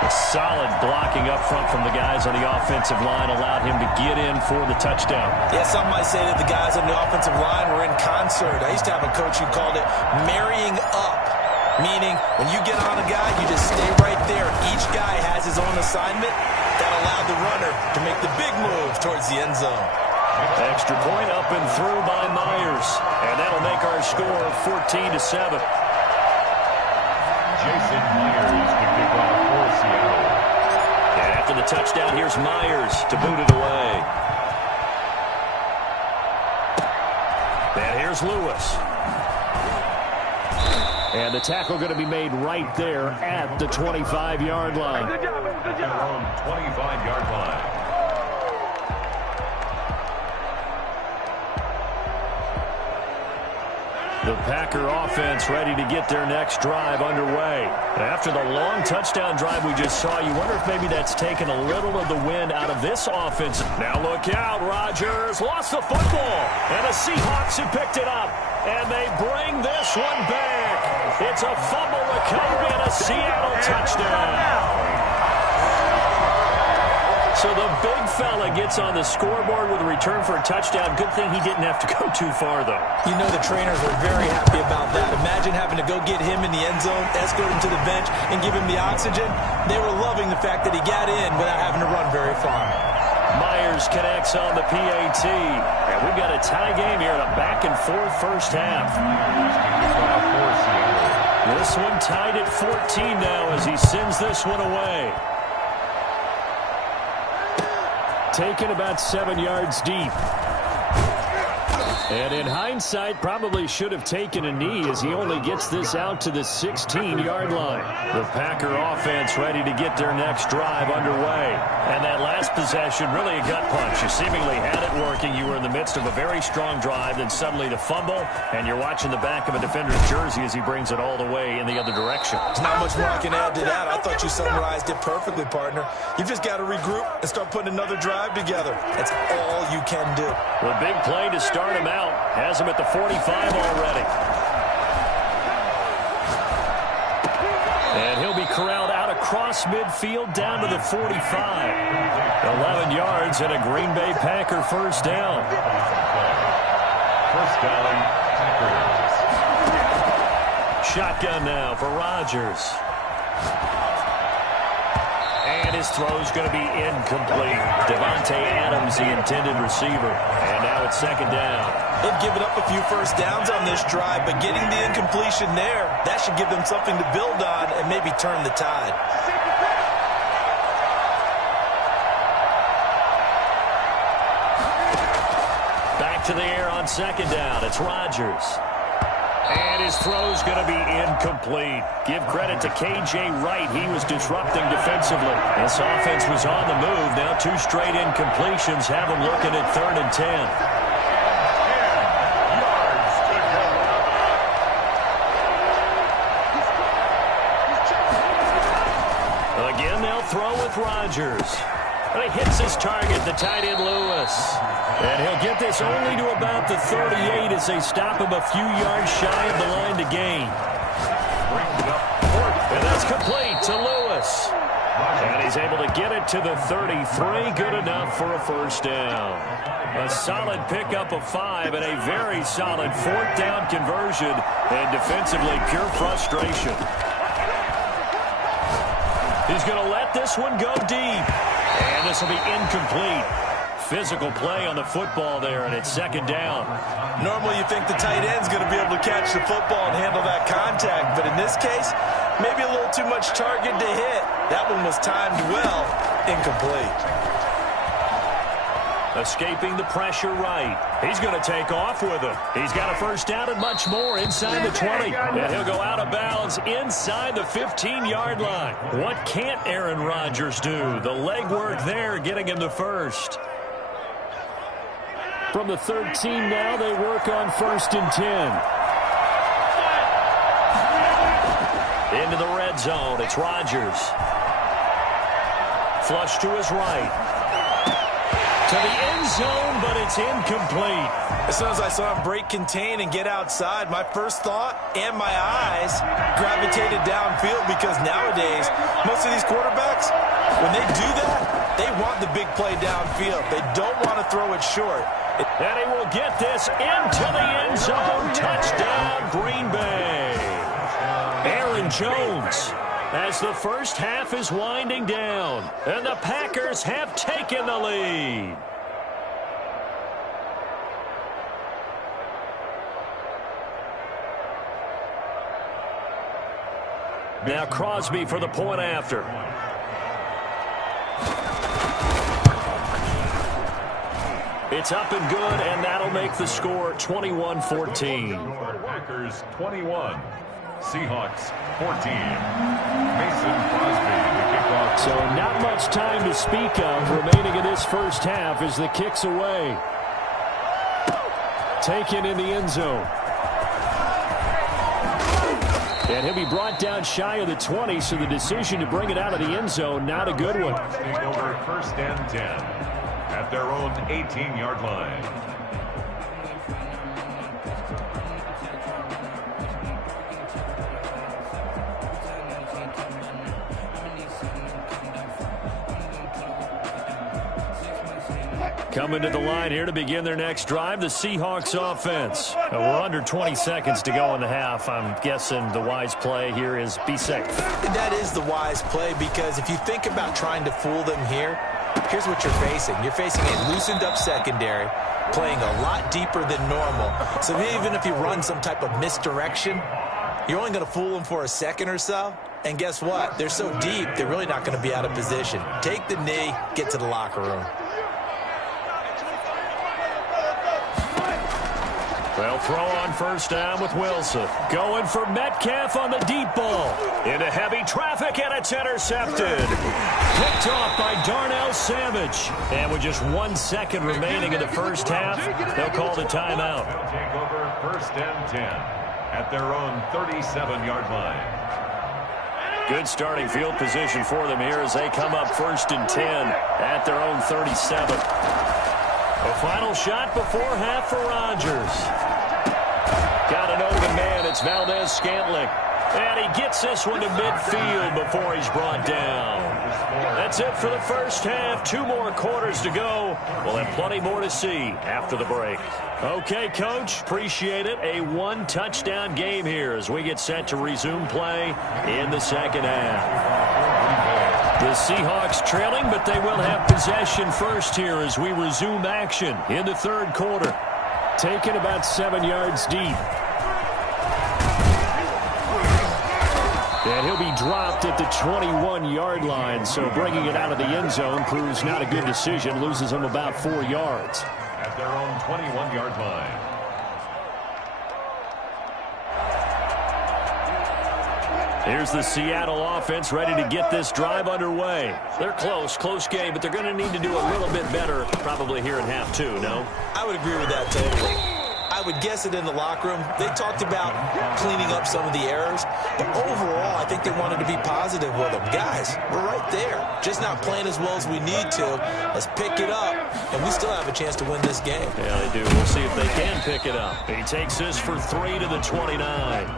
A solid blocking up front from the guys on the offensive line allowed him to get in for the touchdown. Yeah, some might say that the guys on the offensive line were in concert. I used to have a coach who called it marrying up. Meaning, when you get on a guy, you just stay right there. Each guy has his own assignment. That allowed the runner to make the big move towards the end zone. Extra point up and through by Myers. And that'll make our score 14-7. Jason Myers to kick off for Seattle. And after the touchdown, here's Myers to boot it away. And here's Lewis. And the tackle going to be made right there at the 25-yard line. At their own 25-yard line. The Packer offense ready to get their next drive underway. After the long touchdown drive we just saw, you wonder if maybe that's taken a little of the wind out of this offense. Now look out, Rodgers lost the football, and the Seahawks have picked it up, and they bring this one back. It's a fumble recovery and a Seattle touchdown. So the big fella gets on the scoreboard with a return for a touchdown. Good thing he didn't have to go too far, though. You know the trainers were very happy about that. Imagine having to go get him in the end zone, escort him to the bench, and give him the oxygen. They were loving the fact that he got in without having to run very far. Myers connects on the PAT. And we've got a tie game here in a back-and-forth first half. This one tied at 14 now as he sends this one away. Taken about 7 yards deep. And in hindsight, probably should have taken a knee as he only gets this out to the 16-yard line. The Packer offense ready to get their next drive underway. And that last possession, really a gut punch. You seemingly had it working. You were in the midst of a very strong drive, then suddenly the fumble, and you're watching the back of a defender's jersey as he brings it all the way in the other direction. There's not much more I can add to that. I thought you summarized it perfectly, partner. You've just got to regroup and start putting another drive together. That's all you can do. The big play to start him out. Has him at the 45 already. And he'll be corralled out across midfield down to the 45. 11 yards and a Green Bay Packer first down. First down, Packers. Shotgun now for Rodgers. And his throw's going to be incomplete. Devontae Adams, the intended receiver. And now it's second down. They've given up a few first downs on this drive, but getting the incompletion there, that should give them something to build on and maybe turn the tide. Back to the air on second down. It's Rodgers. And his throw's going to be incomplete. Give credit to K.J. Wright. He was disrupting defensively. This offense was on the move. Now 2 straight incompletions have them looking at 3rd and 10. Again, they'll throw with Rodgers. And he hits his target, the tight end Lewis. And he'll get this only to about the 38 as they stop him a few yards shy of the line to gain. And that's complete to Lewis. And he's able to get it to the 33. Good enough for a first down. A solid pickup of 5 and a very solid 4th down conversion. And defensively, pure frustration. He's going to let this one go deep. And this will be incomplete. Physical play on the football there, and it's second down. Normally you think the tight end's going to be able to catch the football and handle that contact, but in this case, maybe a little too much target to hit. That one was timed well, incomplete. Escaping the pressure right. He's going to take off with it. He's got a first down and much more inside the 20. And he'll go out of bounds inside the 15-yard line. What can't Aaron Rodgers do? The legwork there getting him the first. From the 13 now, they work on 1st and 10. Into the red zone. It's Rodgers. Flush to his right. To the end zone, but it's incomplete. As soon as I saw him break contain and get outside, my first thought and my eyes gravitated downfield because nowadays, most of these quarterbacks, when they do that, they want the big play downfield. They don't want to throw it short. And he will get this into the end zone. Touchdown, Green Bay. Aaron Jones. As the first half is winding down, and the Packers have taken the lead. Now Crosby for the point after. It's up and good, and that'll make the score 21-14. Packers 21, Seahawks 14. Mason Crosby, the kickoff. So not much time to speak of remaining in this first half as the kick's away. Taken in the end zone. And he'll be brought down shy of the 20, so the decision to bring it out of the end zone, not a good one. Take over first and 10 at their own 18-yard line. Coming to the line here to begin their next drive, the Seahawks offense. We're under 20 seconds to go in the half. I'm guessing the wise play here is be safe. That is the wise play, because if you think about trying to fool them here, here's what you're facing. You're facing a loosened up secondary, playing a lot deeper than normal. So even if you run some type of misdirection, you're only going to fool them for a second or so. And guess what? They're so deep, they're really not going to be out of position. Take the knee, get to the locker room. They'll throw on first down with Wilson. Going for Metcalf on the deep ball. Into heavy traffic, and it's intercepted. Picked off by Darnell Savage. And with just 1 second remaining in the first half, they'll call the timeout. They'll take over first and 10 at their own 37-yard line. Good starting field position for them here as they come up first and 10 at their own 37. A final shot before half for Rodgers. Got an open man. It's Valdez-Scantling. And he gets this one to midfield before he's brought down. That's it for the first half. 2 more quarters to go. We'll have plenty more to see after the break. Okay, Coach, appreciate it. A 1-touchdown game here as we get set to resume play in the second half. The Seahawks trailing, but they will have possession first here as we resume action in the third quarter. Taken about 7 yards deep. And he'll be dropped at the 21-yard line, so bringing it out of the end zone proves not a good decision. Loses him about 4 yards. At their own 21-yard line. Here's the Seattle offense ready to get this drive underway. They're close game, but they're going to need to do a little bit better probably here in half 2, no? I would agree with that totally. I would guess it in the locker room. They talked about cleaning up some of the errors, but overall, I think they wanted to be positive with them. Guys, we're right there. Just not playing as well as we need to. Let's pick it up, and we still have a chance to win this game. Yeah, they do. We'll see if they can pick it up. He takes this for 3 to the 29.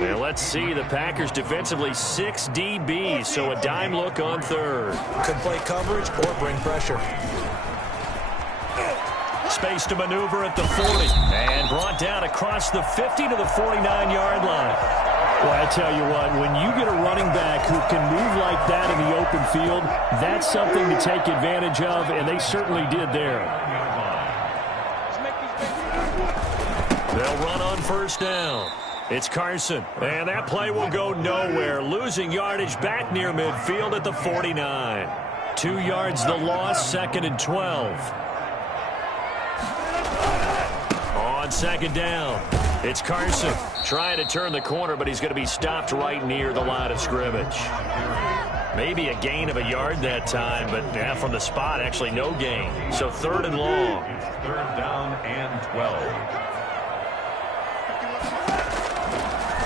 Well, let's see. The Packers defensively 6 DBs, so a dime look on third. Could play coverage or bring pressure. Space to maneuver at the 40. And brought down across the 50 to the 49-yard line. Well, I tell you what, when you get a running back who can move like that in the open field, that's something to take advantage of, and they certainly did there. They'll run on first down. It's Carson, and that play will go nowhere. Losing yardage back near midfield at the 49. 2 yards the loss, 2nd and 12. On second down, it's Carson trying to turn the corner, but he's going to be stopped right near the line of scrimmage. Maybe a gain of a yard that time, but yeah, from the spot, actually no gain. So 3rd and long. It's 3rd down and 12.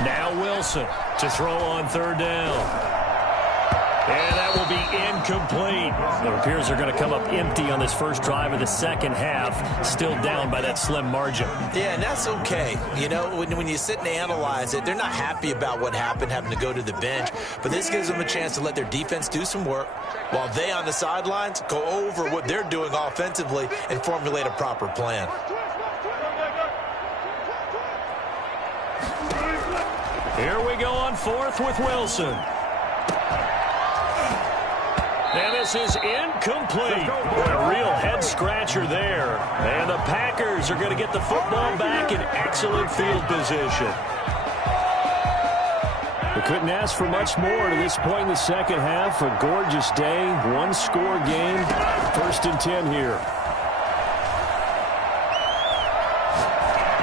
Now Wilson to throw on 3rd down. And that will be incomplete. It appears they're going to come up empty on this first drive of the second half. Still down by that slim margin. Yeah, and that's okay. You know, when you sit and analyze it, they're not happy about what happened, having to go to the bench. But this gives them a chance to let their defense do some work while they on the sidelines go over what they're doing offensively and formulate a proper plan. Here we go on fourth with Wilson. And this is incomplete. A real head-scratcher there. And the Packers are going to get the football back in excellent field position. We couldn't ask for much more to this point in the second half. A gorgeous day, one-score game. 1st and 10 here.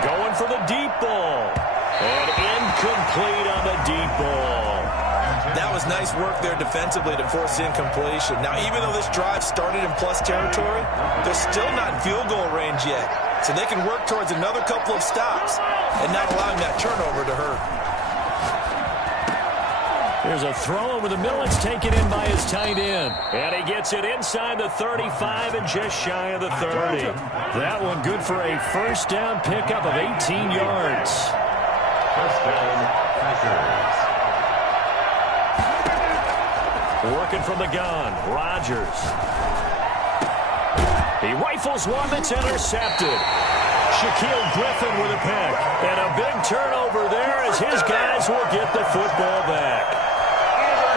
Going for the deep ball. And incomplete on the deep ball. That was nice work there defensively to force incompletion. Now, even though this drive started in plus territory, they're still not in field goal range yet. So they can work towards another couple of stops and not allowing that turnover to hurt. There's a throw over the middle. It's taken in by his tight end. And he gets it inside the 35 and just shy of the 30. That one good for a first down pickup of 18 yards. First down, Packers. Working from the gun, Rodgers. He rifles one that's intercepted. Shaquille Griffin with a pick. And a big turnover there as his guys will get the football back.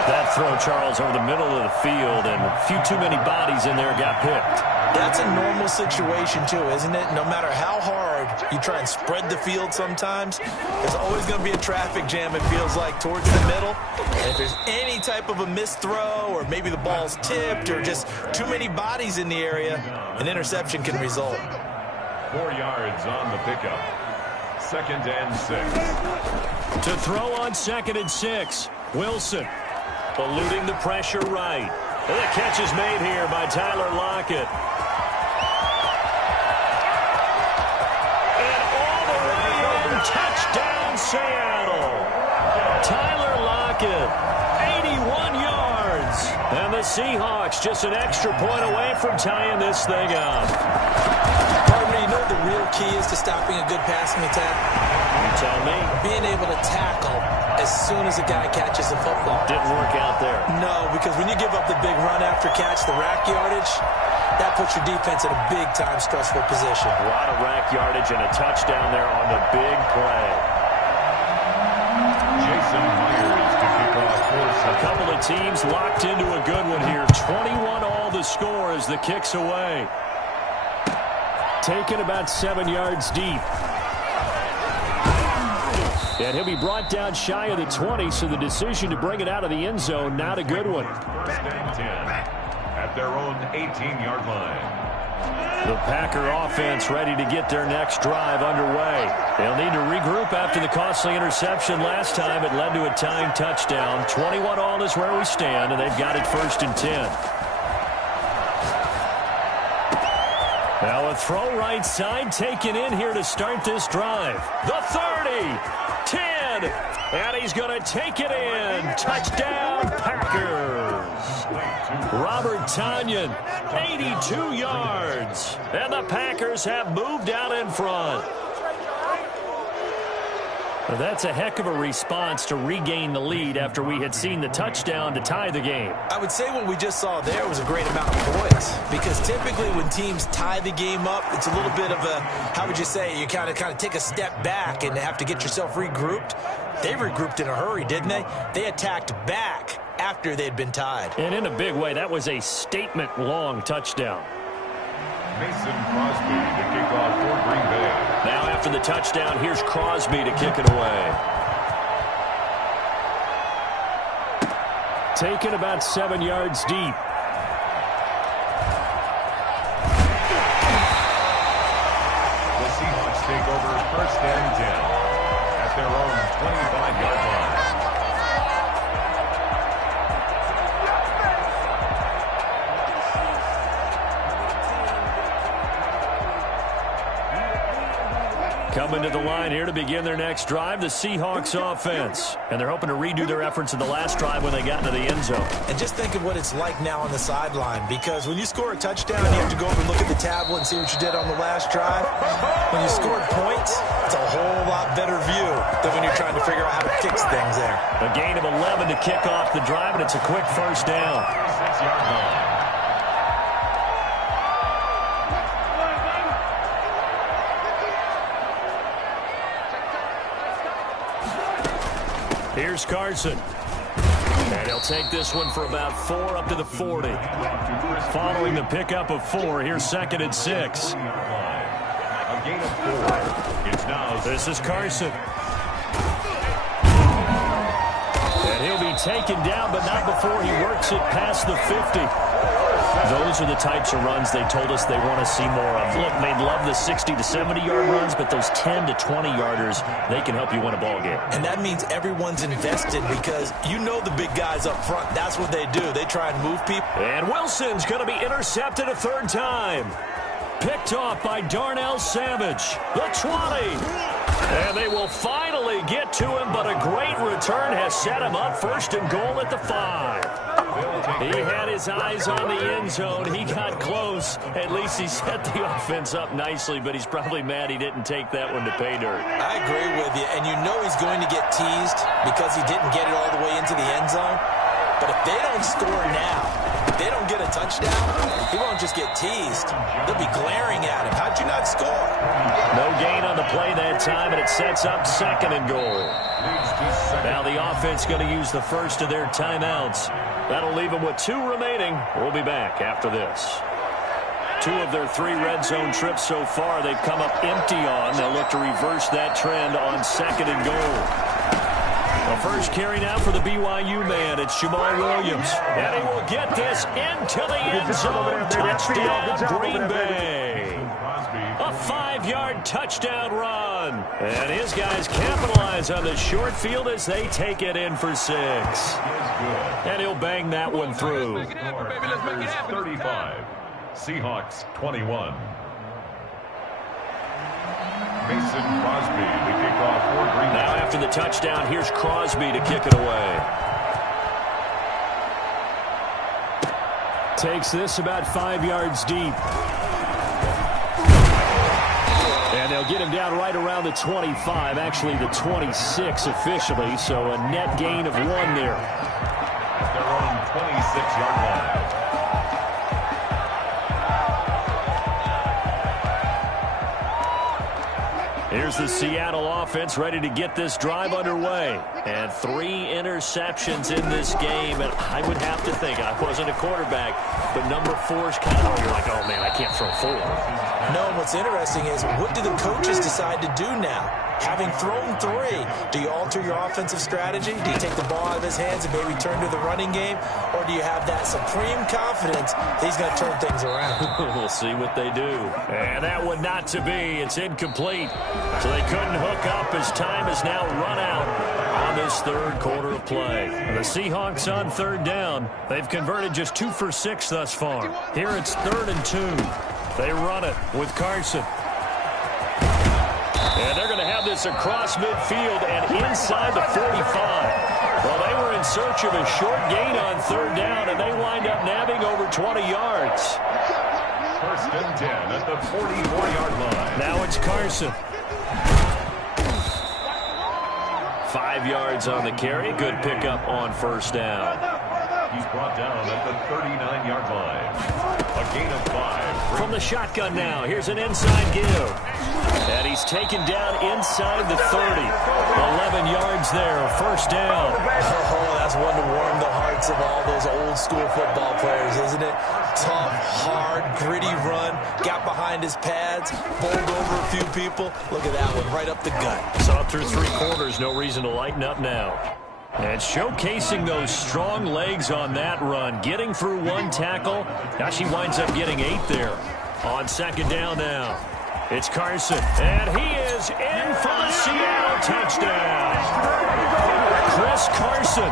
That throw, Charles, over the middle of the field, and a few too many bodies in there got picked. That's a normal situation, too, isn't it? No matter how hard you try and spread the field sometimes, there's always going to be a traffic jam, it feels like, towards the middle. And if there's any type of a missed throw, or maybe the ball's tipped, or just too many bodies in the area, an interception can result. 4 yards on the pickup. 2nd and 6. To throw on 2nd and 6, Wilson. Eluding the pressure right. And the catch is made here by Tyler Lockett. And all the way in, touchdown Seattle. Tyler Lockett, 81 yards. And the Seahawks just an extra point away from tying this thing up. Partner, you know what the real key is to stopping a good passing attack? You tell me. Being able to tackle as soon as a guy catches the football. Didn't work out there. No, because when you give up the big run after catch, the rack yardage, that puts your defense in a big-time stressful position. A lot of rack yardage and a touchdown there on the big play. Jason Myers to kick off A couple of teams locked into a good one here. 21 all the score as the kick's away. Taken about 7 yards deep. And he'll be brought down shy of the 20, so the decision to bring it out of the end zone, not a good one. 1st and 10 at their own 18-yard line. The Packer offense ready to get their next drive underway. They'll need to regroup after the costly interception last time. It led to a tying touchdown. 21 all is where we stand, and they've got it 1st and 10. Now a throw right side taken in here to start this drive. The 30, 10, and he's going to take it in. Touchdown, Packers. Robert Tonyan, 82 yards. And the Packers have moved out in front. Well, that's a heck of a response to regain the lead after we had seen the touchdown to tie the game. I would say what we just saw there was a great amount of points, because typically when teams tie the game up, it's a little bit of a, how would you say, you kind of take a step back and have to get yourself regrouped. They regrouped in a hurry, didn't they? They attacked back after they'd been tied. And in a big way, that was a statement-long touchdown. Mason Crosby to kick off for Green Bay. Now after the touchdown, here's Crosby to kick it away. Taken about 7 yards deep. The Seahawks take over 1st and 10 at their own 25-yard line. Coming to the line here to begin their next drive, the Seahawks offense. And they're hoping to redo their efforts in the last drive when they got into the end zone. And just think of what it's like now on the sideline, because when you score a touchdown, you have to go over and look at the tablet and see what you did on the last drive. When you scored points, it's a whole lot better view than when you're trying to figure out how to fix things there. A gain of 11 to kick off the drive, and it's a quick first down. 6-yard line. Here's Carson. And he'll take this one for about 4 up to the 40. Following the pickup of 4, here's 2nd and 6. A gain of 4. It's now. This is Carson. And he'll be taken down, but not before he works it past the 50. Those are the types of runs they told us they want to see more of. Look, they'd love the 60 to 70-yard runs, but those 10 to 20-yarders, they can help you win a ball game. And that means everyone's invested because you know the big guys up front. That's what they do. They try and move people. And Wilson's going to be intercepted a 3rd time. Picked off by Darnell Savage. The 20. And they will finally get to him, but a great return has set him up 1st and goal at the 5. He had his eyes on the end zone. He got close. At least he set the offense up nicely, but he's probably mad he didn't take that one to pay dirt. I agree with you, and you know he's going to get teased because he didn't get it all the way into the end zone. But if they don't score now, if they don't get a touchdown, he won't just get teased. They'll be glaring at him. How'd you not score? No gain on the play that time, and it sets up 2nd and goal. Now the offense going to use the first of their timeouts. That'll leave them with 2 remaining. We'll be back after this. 2 of their 3 red zone trips so far they've come up empty on. They'll look to reverse that trend on 2nd and goal. The first carry now for the BYU man. It's Jamal Williams. And he will get this into the end zone. Touchdown, Green Bay. A 5-yard touchdown run. And his guys capitalize on the short field as they take it in for 6. And he'll bang that one through. 35. Seahawks 21. Mason Crosby to kick off for Green Bay. Now after the touchdown, here's Crosby to kick it away. Takes this about 5 yards deep. And they'll get him down right around the 25, actually the 26 officially, so a net gain of 1 there. At their own 26-yard line. Here's the Seattle offense ready to get this drive underway. And 3 interceptions in this game. And I would have to think, I wasn't a quarterback, but number 4 is kind of, you're like, oh man, I can't throw 4. No, and what's interesting is, what do the coaches decide to do now? Having thrown 3, do you alter your offensive strategy? Do you take the ball out of his hands and maybe turn to the running game? Or do you have that supreme confidence that he's going to turn things around? We'll see what they do. And that one not to be. It's incomplete. So they couldn't hook up as time is now run out on this 3rd quarter of play. The Seahawks on 3rd down. They've converted just 2 for 6 thus far. Here it's 3rd and 2. They run it with Carson. And they're going to have this across midfield and inside the 45. Well, they were in search of a short gain on 3rd down, and they wind up nabbing over 20 yards. 1st and 10 at the 44-yard line. Now it's Carson. 5 yards on the carry. Good pickup on 1st down. He's brought down at the 39-yard line. A gain of 5. From the shotgun now, here's an inside give. And he's taken down inside the 30. 11 yards there, 1st down. Oh, that's one to warm the hearts of all those old school football players, isn't it? Tough, hard, gritty run. Got behind his pads, bowled over a few people. Look at that one, right up the gut. Saw through 3 quarters, no reason to lighten up now. And showcasing those strong legs on that run. Getting through 1 tackle. Now she winds up getting 8 there. On 2nd down now. It's Carson. And he is in for the Seattle touchdown. Chris Carson,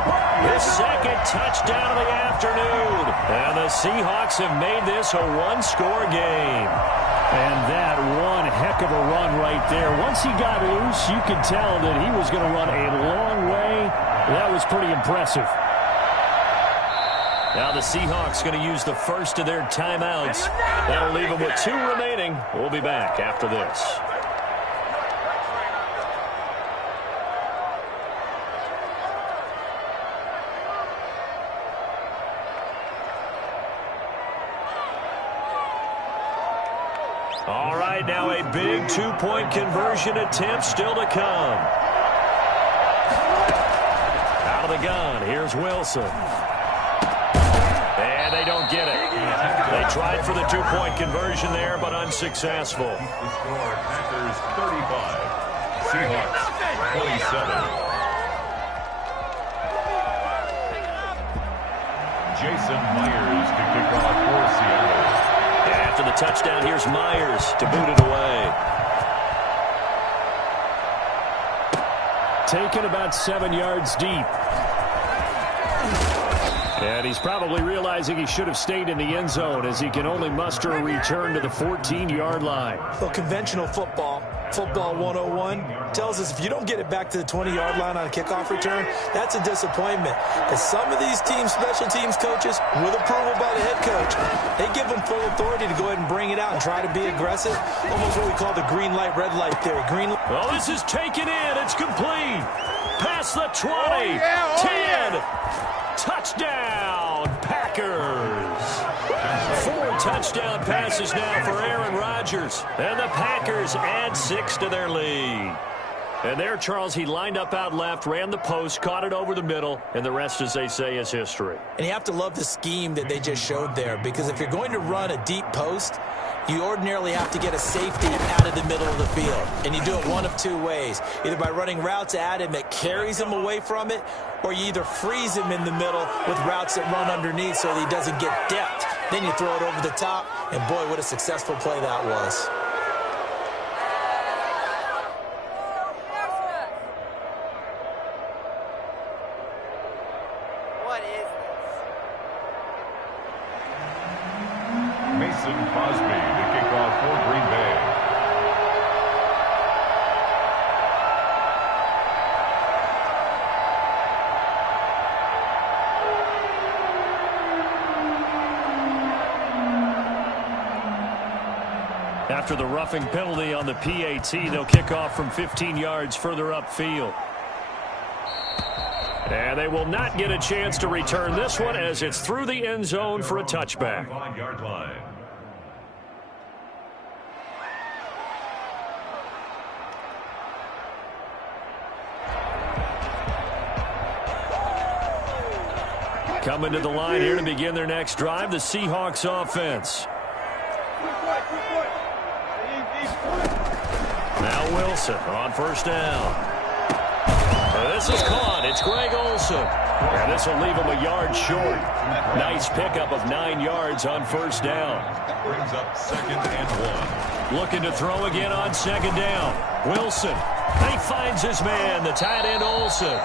his 2nd touchdown of the afternoon. And the Seahawks have made this a 1-score game. And that one heck of a run right there. Once he got loose, you could tell that he was going to run a long way. That was pretty impressive. Now the Seahawks going to use the first of their timeouts. That'll leave them with 2 remaining. We'll be back after this. All right, now a big 2-point conversion attempt still to come. Out of the gun, here's Wilson. And they don't get it. They tried for the two-point conversion there, but unsuccessful. The score, Packers 35, Seahawks 27. Jason Myers to kick off for Seattle. After the touchdown, here's Myers to boot it away. Taken about 7 yards deep. And he's probably realizing he should have stayed in the end zone as he can only muster a return to the 14-yard line. Well, conventional football 101, tells us if you don't get it back to the 20-yard line on a kickoff return, that's a disappointment. Because some of these special teams coaches, with approval by the head coach, they give them full authority to go ahead and bring it out and try to be aggressive. Almost what we call the green light, red light theory. Well, this is taken in. It's complete. Past the 20. 10. Touchdown, Packers. 4 touchdown passes now for Aaron Rodgers. And the Packers add 6 to their lead. And there, Charles, he lined up out left, ran the post, caught it over the middle, and the rest, as they say, is history. And you have to love the scheme that they just showed there, because if you're going to run a deep post, you ordinarily have to get a safety out of the middle of the field. And you do it one of 2 ways. Either by running routes at him that carries him away from it, or you either freeze him in the middle with routes that run underneath so that he doesn't get depth. Then you throw it over the top, and boy, what a successful play that was. What is this? Mason Crosby to kick off for Green Bay. After the roughing penalty on the PAT, they'll kick off from 15 yards further upfield. And they will not get a chance to return this one as it's through the end zone for a touchback. 5-yard line. Coming to the line here to begin their next drive, the Seahawks offense. Now Wilson on first down. This is caught. It's Greg Olsen. And this will leave him a yard short. Nice pickup of 9 yards on first down. That brings up 2nd and 1. Looking to throw again on 2nd down. Wilson. He finds his man, the tight end Olsen.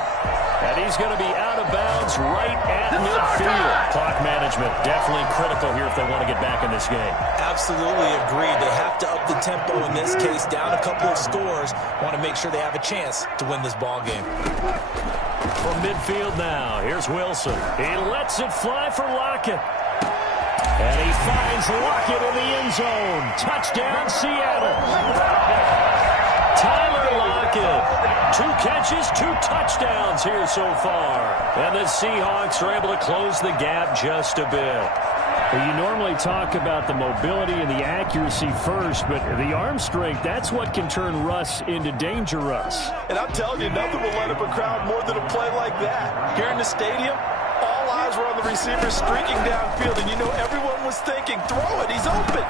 And he's going to be out of bounds right at midfield. Clock management definitely critical here if they want to get back in this game. Absolutely agreed. They have to up the tempo in this case, down a couple of scores. Want to make sure they have a chance to win this ball game. From midfield now, here's Wilson. He lets it fly for Lockett. And he finds Lockett in the end zone. Touchdown, Seattle. Tyler Lockett. 2 catches, 2 touchdowns here so far. And the Seahawks are able to close the gap just a bit. Well, you normally talk about the mobility and the accuracy first, but the arm strength, that's what can turn Russ into Danger Russ. And I'm telling you, nothing will light up a crowd more than a play like that. Here in the stadium, all eyes were on the receiver streaking downfield, and you know everyone was thinking, throw it, he's open.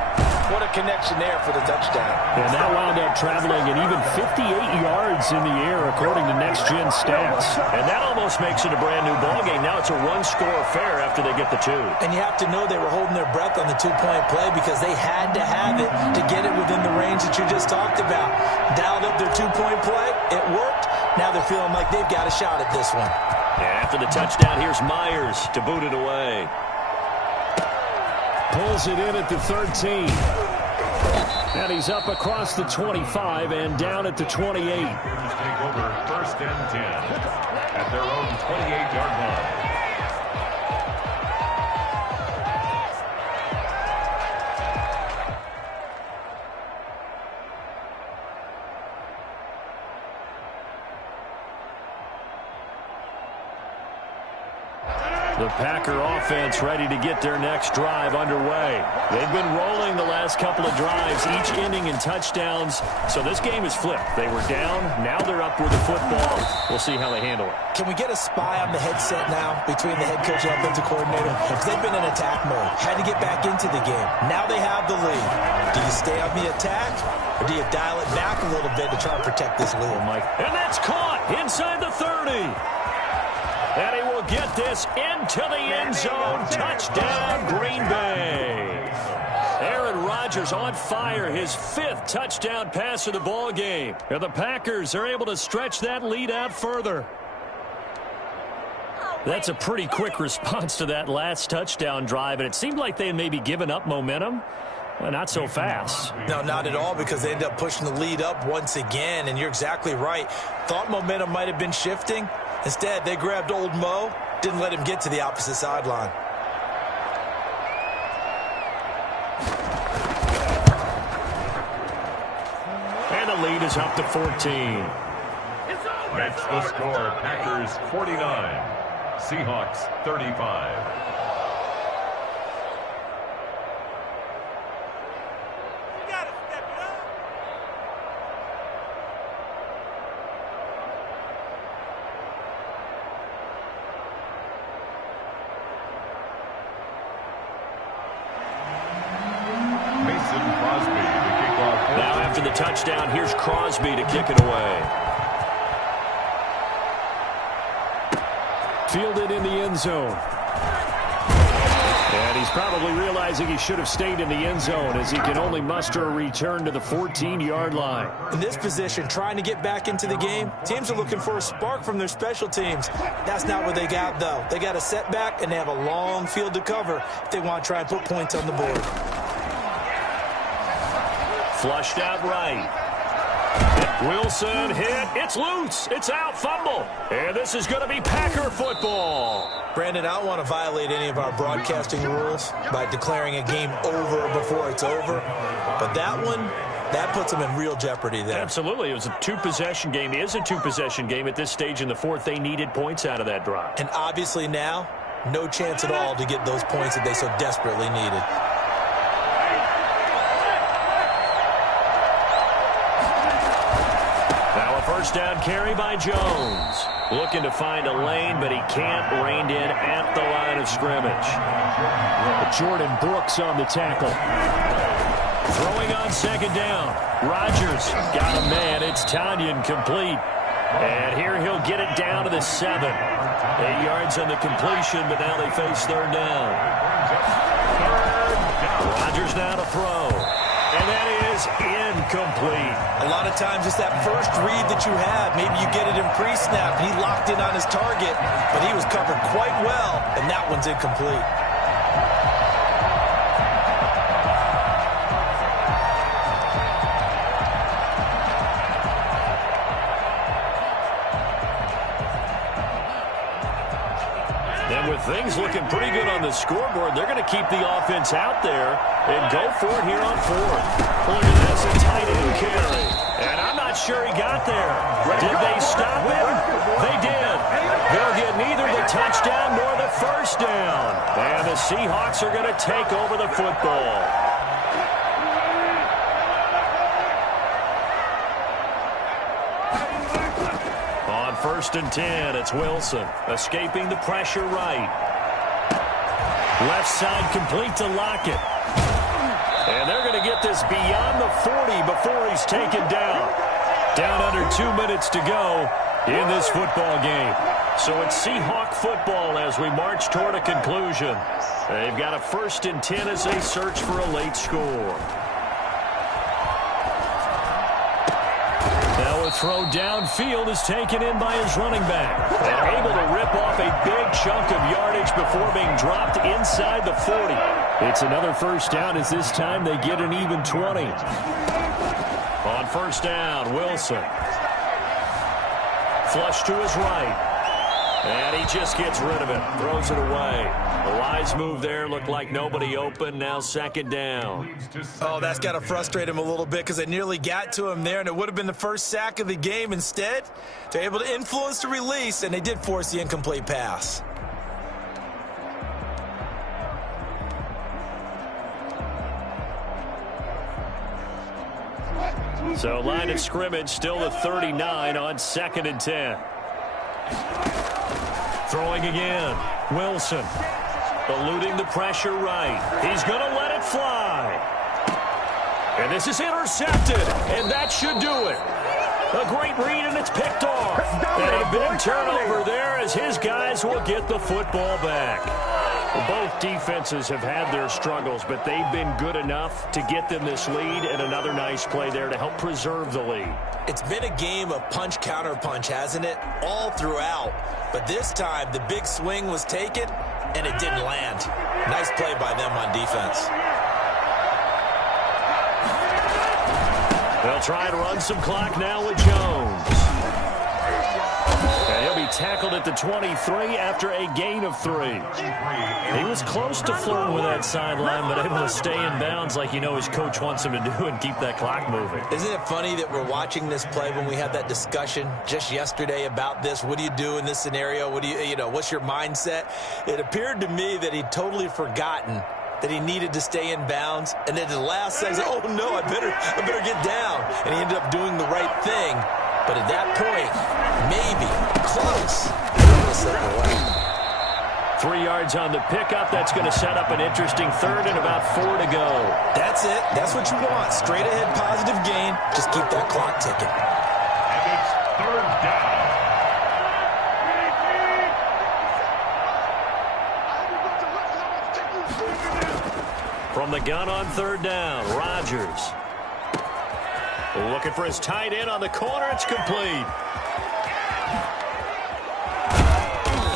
What a connection there for the touchdown. And that wound up traveling an even 58 yards in the air, according to Next Gen Stats. And that almost makes it a brand-new ballgame. Now it's a one-score affair after they get the 2. And you have to know they were holding their breath on the 2-point play because they had to have it to get it within the range that you just talked about. Dialed up their 2-point play. It worked. Now they're feeling like they've got a shot at this one. And after the touchdown, here's Myers to boot it away. Pulls it in at the 13. And he's up across the 25 and down at the 28. Take over 1st and 10 at their own 28-yard line. The The Packer offense ready to get their next drive underway. They've been rolling the last couple of drives, each ending in touchdowns. So this game is flipped. They were down. Now they're up with the football. We'll see how they handle it. Can we get a spy on the headset now between the head coach and offensive coordinator? Because they've been in attack mode. Had to get back into the game. Now they have the lead. Do you stay on the attack, or do you dial it back a little bit to try and protect this lead, Mike? And that's caught inside the 30. And he will get this into the end zone. Touchdown, Green Bay. Aaron Rodgers on fire, his 5th touchdown pass of the ball game. And the Packers are able to stretch that lead out further. That's a pretty quick response to that last touchdown drive, and it seemed like they had maybe given up momentum. Well, not so fast. No, not at all, because they ended up pushing the lead up once again, and you're exactly right. Thought momentum might have been shifting. Instead, they grabbed old Mo, didn't let him get to the opposite sideline. And the lead is up to 14. That's the score. Packers 49, Seahawks 35. Touchdown. Here's Crosby to kick it away. Fielded in the end zone. And he's probably realizing he should have stayed in the end zone, as he can only muster a return to the 14-yard line. In this position, trying to get back into the game, teams are looking for a spark from their special teams. That's not what they got, though. They got a setback, and they have a long field to cover if they want to try and put points on the board. Flushed out right. Wilson hit. It's loose. It's out. Fumble. And this is going to be Packer football. Brandon, I don't want to violate any of our broadcasting rules by declaring a game over before it's over. But that one, that puts them in real jeopardy there. Absolutely. It was a two-possession game. It is a two-possession game at this stage in the fourth. They needed points out of that drive. And obviously now, no chance at all to get those points that they so desperately needed. First down carry by Jones. Looking to find a lane, but he can't. Reined in at the line of scrimmage. Jordan Brooks on the tackle. Throwing on second down. Rodgers got a man. It's Tanyan complete. And here he'll get it down to the 7. 8 yards on the completion, but now they face third down. Rodgers now to throw. And that is incomplete. A lot of times it's that first read that you have. Maybe you get it in pre-snap. He locked in on his target, but he was covered quite well, and that one's incomplete. And with things looking pretty good on the scoreboard, they're going to keep the offense out there and go for it here on 4th. Look at this, a tight end carry. And I'm not sure he got there. Did they stop him? They did. They'll get neither the touchdown nor the first down. And the Seahawks are going to take over the football. On 1st and 10, it's Wilson escaping the pressure right. Left side complete to Lockett. And they're going to get this beyond the 40 before he's taken down. Down under 2 minutes to go in this football game. So it's Seahawk football as we march toward a conclusion. They've got a 1st and 10 as they search for a late score. Now a throw downfield is taken in by his running back. And able to rip off a big chunk of yardage before being dropped inside the 40. It's another first down as this time they get an even 20. On 1st down, Wilson. Flush to his right. And he just gets rid of it. Throws it away. A wise move there. Looked like nobody open. Now 2nd down. Oh, that's got to frustrate him a little bit because they nearly got to him there, and it would have been the first sack of the game. Instead, they're able to influence the release, and they did force the incomplete pass. So line of scrimmage still the 39 on 2nd and 10. Throwing again. Wilson. Eluding the pressure right. He's going to let it fly. And this is intercepted. And that should do it. A great read, and it's picked off. And a big turnover there as his guys will get the football back. Both defenses have had their struggles, but they've been good enough to get them this lead, and another nice play there to help preserve the lead. It's been a game of punch-counter-punch, hasn't it? All throughout. But this time, the big swing was taken, and it didn't land. Nice play by them on defense. They'll try to run some clock now with Jones. And he'll be tackled at the 23 after a gain of 3. He was close to flirting with that sideline, but able to stay in bounds like you know his coach wants him to do and keep that clock moving. Isn't it funny that we're watching this play when we had that discussion just yesterday about this? What do you do in this scenario? What do you know, what's your mindset? It appeared to me that he'd totally forgotten that he needed to stay in bounds, and then the last second, oh no, I better get down. And he ended up doing the right thing. But at that point, maybe, close, 3 yards on the pickup. That's going to set up an interesting 3rd and about 4 to go. That's it. That's what you want. Straight ahead positive gain. Just keep that clock ticking. And it's 3rd down. From the gun on 3rd down, Rodgers. Looking for his tight end on the corner. It's complete.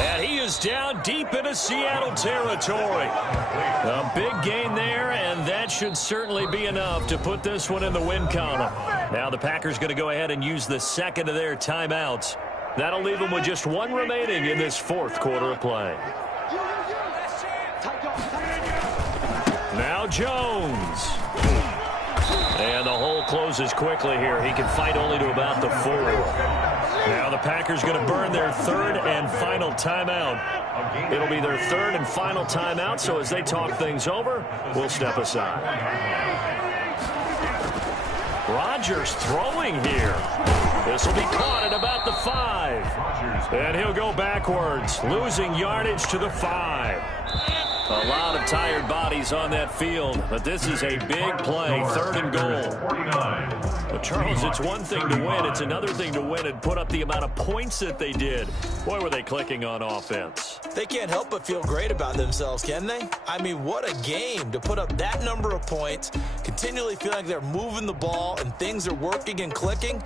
And he is down deep into Seattle territory. A big gain there, and that should certainly be enough to put this one in the win column. Now the Packers going to go ahead and use the 2nd of their timeouts. That'll leave them with just 1 remaining in this 4th quarter of play. Now Jones. And the hole closes quickly here. He can fight only to about the 4. Now the Packers going to burn their 3rd and final timeout. It'll be their 3rd and final timeout, so as they talk things over, we'll step aside. Rodgers throwing here. This will be caught at about the 5. And he'll go backwards, losing yardage to the 5. A lot of tired bodies on that field, but this is a big play, 3rd and goal. But Charles, it's one thing to win. It's another thing to win and put up the amount of points that they did. Boy, were they clicking on offense. They can't help but feel great about themselves, can they? I mean, what a game to put up that number of points, continually feel like they're moving the ball and things are working and clicking.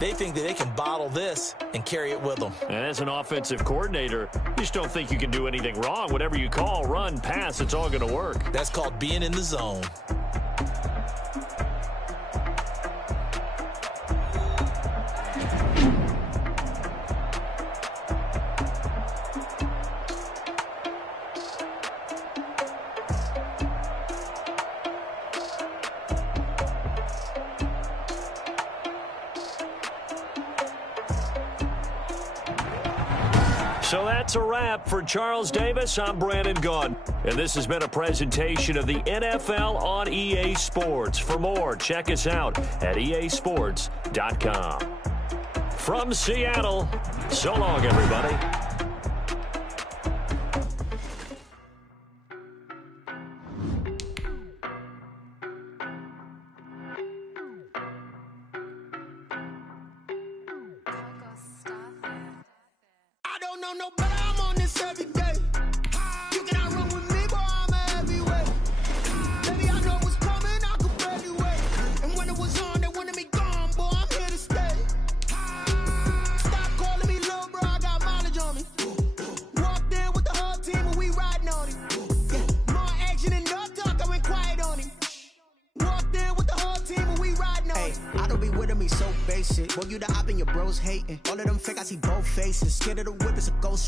They think that they can bottle this and carry it with them. And as an offensive coordinator, you just don't think you can do anything wrong. Whatever you call, run, pass, it's all going to work. That's called being in the zone. So that's a wrap for Charles Davis. I'm Brandon Gaudin. And this has been a presentation of the NFL on EA Sports. For more, check us out at easports.com. From Seattle, so long, everybody.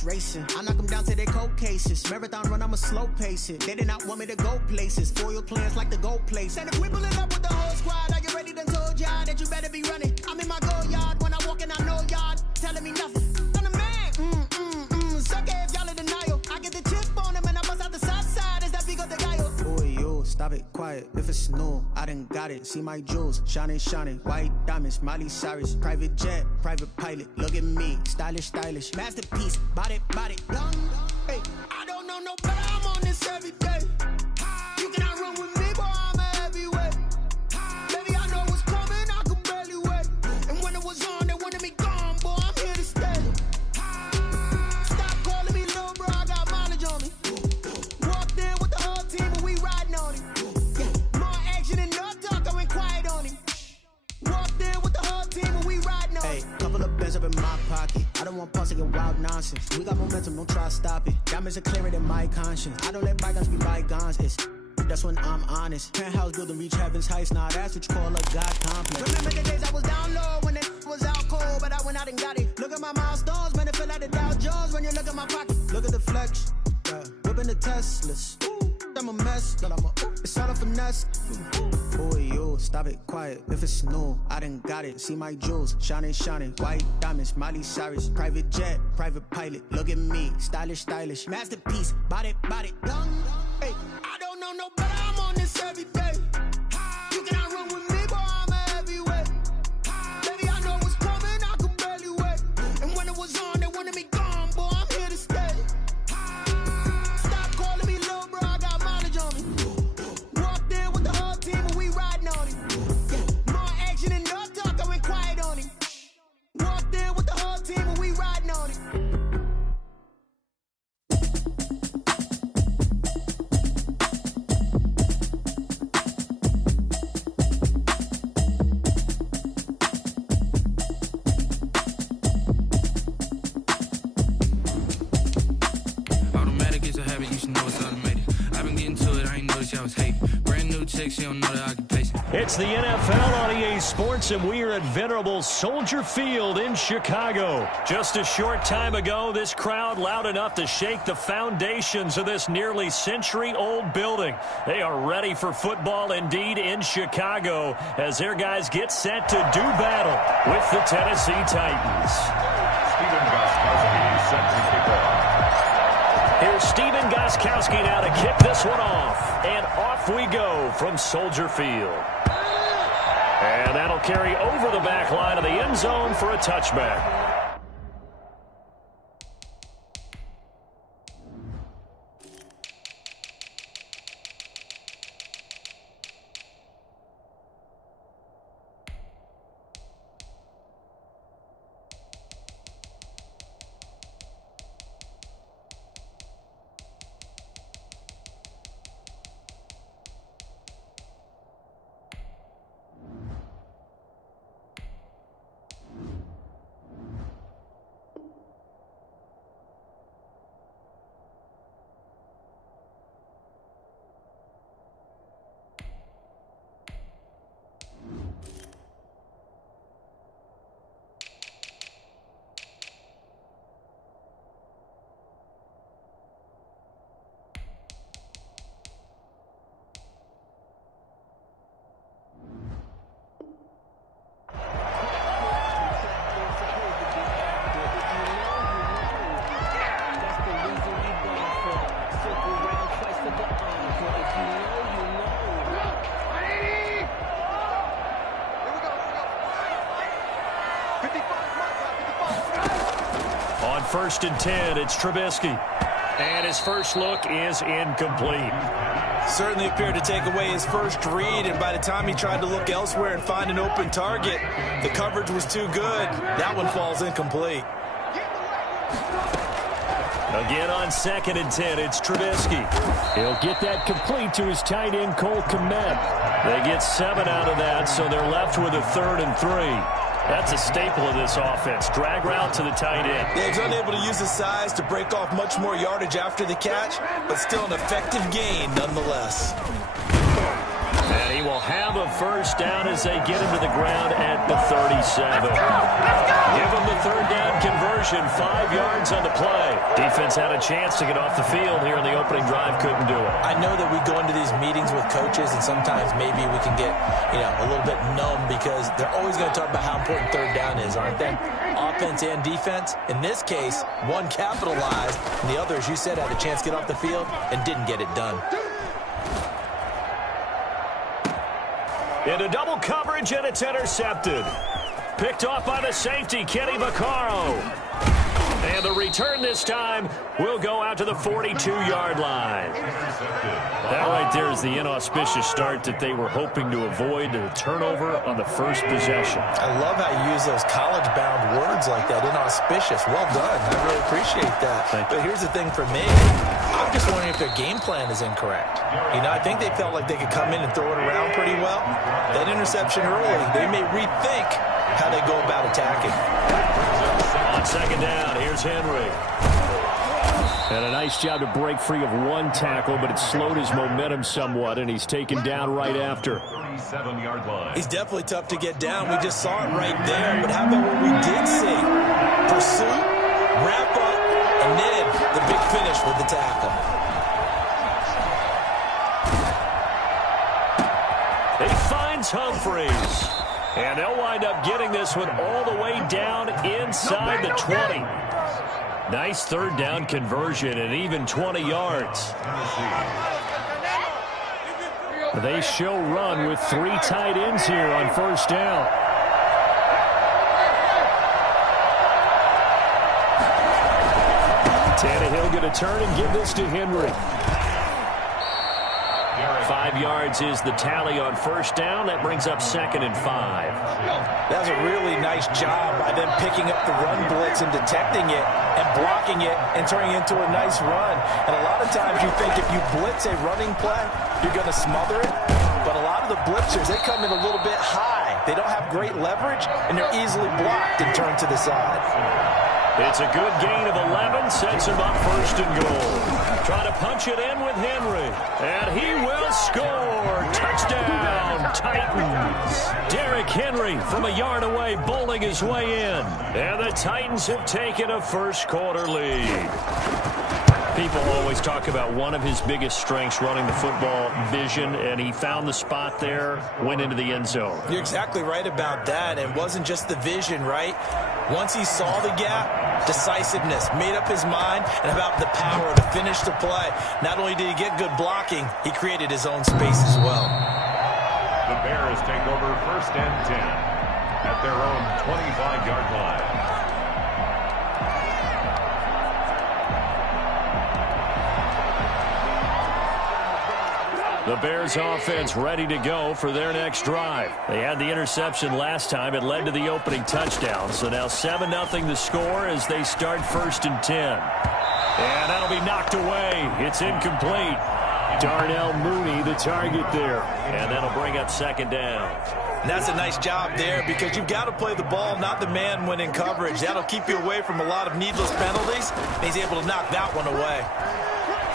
Racing. I knock them down to their cold cases. Marathon run, I'ma slow pace it. They did not want me to go places. Foil plans like the gold place. And if we pulling up with the whole squad, are you ready? Done told y'all that you better be running. I'm in my go yard. When I walk in, I know y'all telling me nothing. I'm the man. Suck it if y'all in denial. I get the chip on him and I bust out the south side. Is that big of the guy? Boy, yo, stop it, quiet. If it's new, I done got it. See my jewels, shining, shining. White diamonds, Miley Cyrus. Private jet, private pilot. Look at me, stylish, stylish. Masterpiece, body, body. Young, hey, I don't know no better. I'm on this every day. You cannot run with me, boy, I'm a heavyweight. Baby, I know what's coming, I could barely wait. And when it was on, they wanted me gone, boy, I'm here to stay. Stop calling me little bro, I got mileage on me. Walked in with the whole team and we riding on him. More action and no talk, I went quiet on him. Walked in with the whole team and we riding on him. Hey, couple of bands up in my pocket. I don't want pause to get wild nonsense. We got momentum, don't try to stop it. Diamonds are clearer than my conscience. I don't let bygones be bygones. That's when I'm honest. Penthouse building, reach heaven's heights. Nah, that's what you call a God complex. Remember the days I was down low when it was out cold, but I went out and got it. Look at my milestones, man, it feel like the Dow Jones when you look at my pocket. Look at the flex, yeah. Whipping the Teslas. I'm a mess, but it's all a finesse. Boy, you, stop it, quiet. If it's new, I done got it. See my jewels, shining, shining. White diamonds, Miley Cyrus. Private jet, private pilot. Look at me, stylish, stylish. Masterpiece, body, body. Young, hey, I don't know no better. I'm on this every day. You cannot run with me, boy, I'm a heavyweight. Baby, I know what's coming, I could barely wait. And when it was on, they wanted me gone, boy, I'm here to stay. Stop calling me little bro, I got mileage on me. Walked in with the whole team and we riding on him. More action and no talk, I went quiet on him. Walked in with the whole team and we riding on him. Automatic is a habit, you should know it's automated. I've been getting to it, I ain't noticed y'all was hating. Brand new chick, she don't know the occupation. It's the NFL on EA Sports, and we are at venerable Soldier Field in Chicago. Just a short time ago, this crowd loud enough to shake the foundations of this nearly century-old building. They are ready for football indeed in Chicago as their guys get set to do battle with the Tennessee Titans. Stephen Gostkowski set to kick off. Here's Stephen Gostkowski now to kick this one off. And off we go from Soldier Field. And that'll carry over the back line of the end zone for a touchback. On 1st and 10, it's Trubisky. And his first look is incomplete. Certainly appeared to take away his first read, and by the time he tried to look elsewhere and find an open target, the coverage was too good. That one falls incomplete. Again on 2nd and 10, it's Trubisky. He'll get that complete to his tight end, Cole Kmet. They get 7 out of that, so they're left with a 3rd and 3. That's a staple of this offense. Drag route to the tight end. Yeah, he's unable to use his size to break off much more yardage after the catch, but still an effective gain nonetheless. And he will have a first down as they get him to the ground at the 37. Give him the 3rd down conversion, 5 yards on the play. Defense had a chance to get off the field here in the opening drive, couldn't do it. I know that we go into these meetings with coaches, and sometimes maybe we can get, a little bit numb because they're always going to talk about how important 3rd down is, aren't they? Offense and defense. In this case, one capitalized, and the other, as you said, had a chance to get off the field and didn't get it done. Into double coverage, and it's intercepted. Picked off by the safety, Kenny Vaccaro. And the return this time will go out to the 42-yard line. That right there is the inauspicious start that they were hoping to avoid, a turnover on the first possession. I love how you use those college-bound words like that, inauspicious. Well done. I really appreciate that. But here's the thing for me. I'm just wondering if their game plan is incorrect. You know, I think they felt like they could come in and throw it around pretty well. That interception early, they may rethink how they go about attacking. On second down, here's Henry. And a nice job to break free of one tackle, but it slowed his momentum somewhat, and he's taken down right after. 37-yard line. He's definitely tough to get down. We just saw it right there. But how about what we did see? Pursuit, wrap up, and then the big finish with the tackle. He finds Humphreys. And they'll wind up getting this one all the way down inside the 20. Nice third down conversion and even 20 yards. They show run with 3 tight ends here on first down. Tannehill going to turn and give this to Henry. 5 yards is the tally on first down. That brings up 2nd and 5. That was a really nice job by them picking up the run blitz and detecting it and blocking it and turning it into a nice run. And a lot of times you think if you blitz a running play, you're going to smother it. But a lot of the blitzers, they come in a little bit high. They don't have great leverage, and they're easily blocked and turned to the side. It's a good gain of 11, sets him up 1st and goal. Trying to punch it in with Henry. And he will score. Touchdown, Titans. Derrick Henry from a yard away, bowling his way in. And the Titans have taken a first-quarter lead. People always talk about one of his biggest strengths, running the football, vision, and he found the spot there, went into the end zone. You're exactly right about that. It wasn't just the vision, right? Once he saw the gap, decisiveness, made up his mind, and about the power to finish the play. Not only did he get good blocking, he created his own space as well. The Bears take over 1st and 10 at their own 25-yard line. The Bears offense ready to go for their next drive. They had the interception last time. It led to the opening touchdown. So now 7-0 the score as they start 1st and 10. And that'll be knocked away. It's incomplete. Darnell Mooney the target there. And that'll bring up 2nd down. And that's a nice job there because you've got to play the ball, not the man when in coverage. That'll keep you away from a lot of needless penalties. And he's able to knock that one away.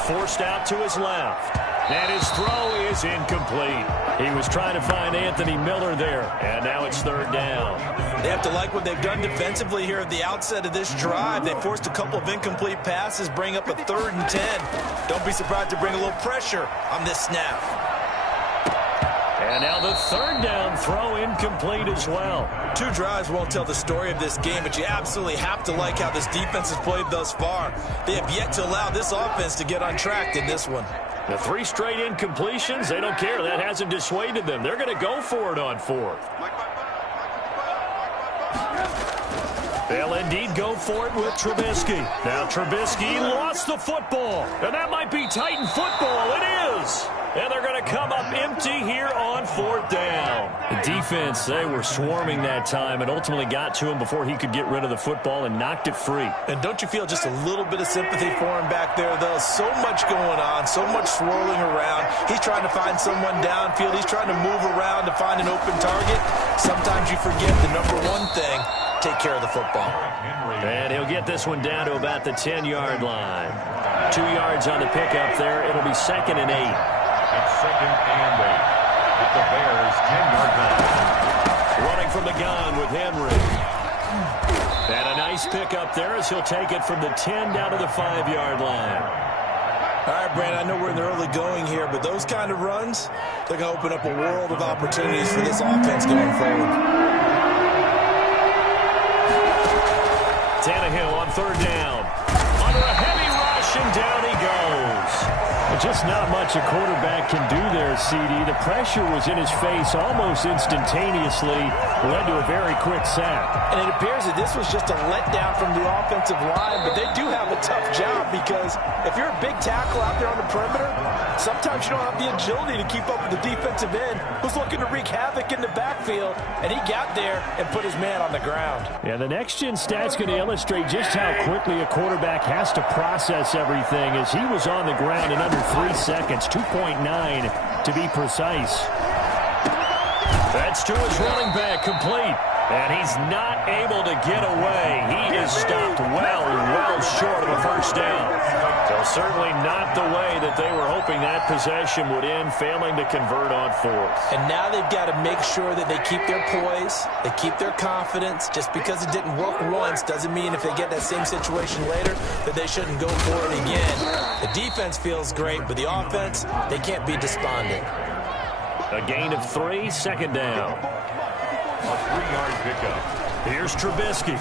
Forced out to his left. And his throw is incomplete. He was trying to find Anthony Miller there. And now it's 3rd down. They have to like what they've done defensively here at the outset of this drive. They forced a couple of incomplete passes, bring up a 3rd and 10. Don't be surprised to bring a little pressure on this snap. And now the 3rd down throw incomplete as well. 2 drives won't tell the story of this game, but you absolutely have to like how this defense has played thus far. They have yet to allow this offense to get untracked in this one. The 3 straight incompletions, they don't care. That hasn't dissuaded them. They're going to go for it on 4th. They'll indeed go for it with Trubisky. Now Trubisky lost the football. And that might be Titan football. It is. And they're going to come up empty here on 4th down. The defense, they were swarming that time and ultimately got to him before he could get rid of the football and knocked it free. And don't you feel just a little bit of sympathy for him back there, though? So much going on, so much swirling around. He's trying to find someone downfield. He's trying to move around to find an open target. Sometimes you forget the number one thing, take care of the football. And he'll get this one down to about the 10-yard line. 2 yards on the pickup there. It'll be 2nd and 8. It's 2nd and 8 at the Bears' 10-yard line. Running from the gun with Henry. And a nice pickup there as he'll take it from the 10 down to the 5-yard line. All right, Brandon, I know we're in the early going here, but those kind of runs, they're going to open up a world of opportunities for this offense going forward. Tannehill on 3rd down. Under a heavy rush, and down he goes. Just not much a quarterback can do there, CD. The pressure was in his face almost instantaneously, led to a very quick sack. And it appears that this was just a letdown from the offensive line, but they do have a tough job because if you're a big tackle out there on the perimeter, sometimes you don't have the agility to keep up with the defensive end who's looking to wreak havoc in the backfield, and he got there and put his man on the ground. Yeah, the next-gen stat's going to illustrate just how quickly a quarterback has to process everything as he was on the ground in under 3 seconds, 2.9 to be precise. That's to his running back, complete. And he's not able to get away. He is stopped well short of a first down. So certainly not the way that they were hoping that possession would end, failing to convert on fourth. And now they've got to make sure that they keep their poise, they keep their confidence. Just because it didn't work once doesn't mean if they get that same situation later that they shouldn't go for it again. The defense feels great, but the offense, they can't be despondent. A gain of 3, second down. A 3-yard pickup. Here's Trubisky.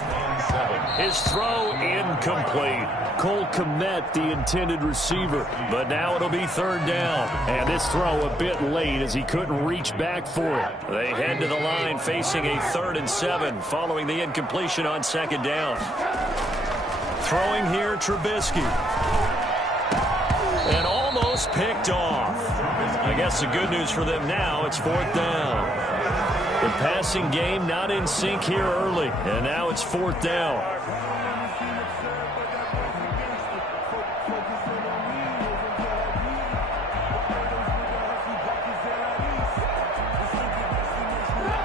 His throw incomplete. Cole Kmet, the intended receiver. But now it'll be third down. And this throw a bit late as he couldn't reach back for it. They head to the line facing a 3rd and 7 following the incompletion on second down. Throwing here, Trubisky. And almost picked off. I guess the good news for them now, it's 4th down. The passing game not in sync here early, and now it's 4th down.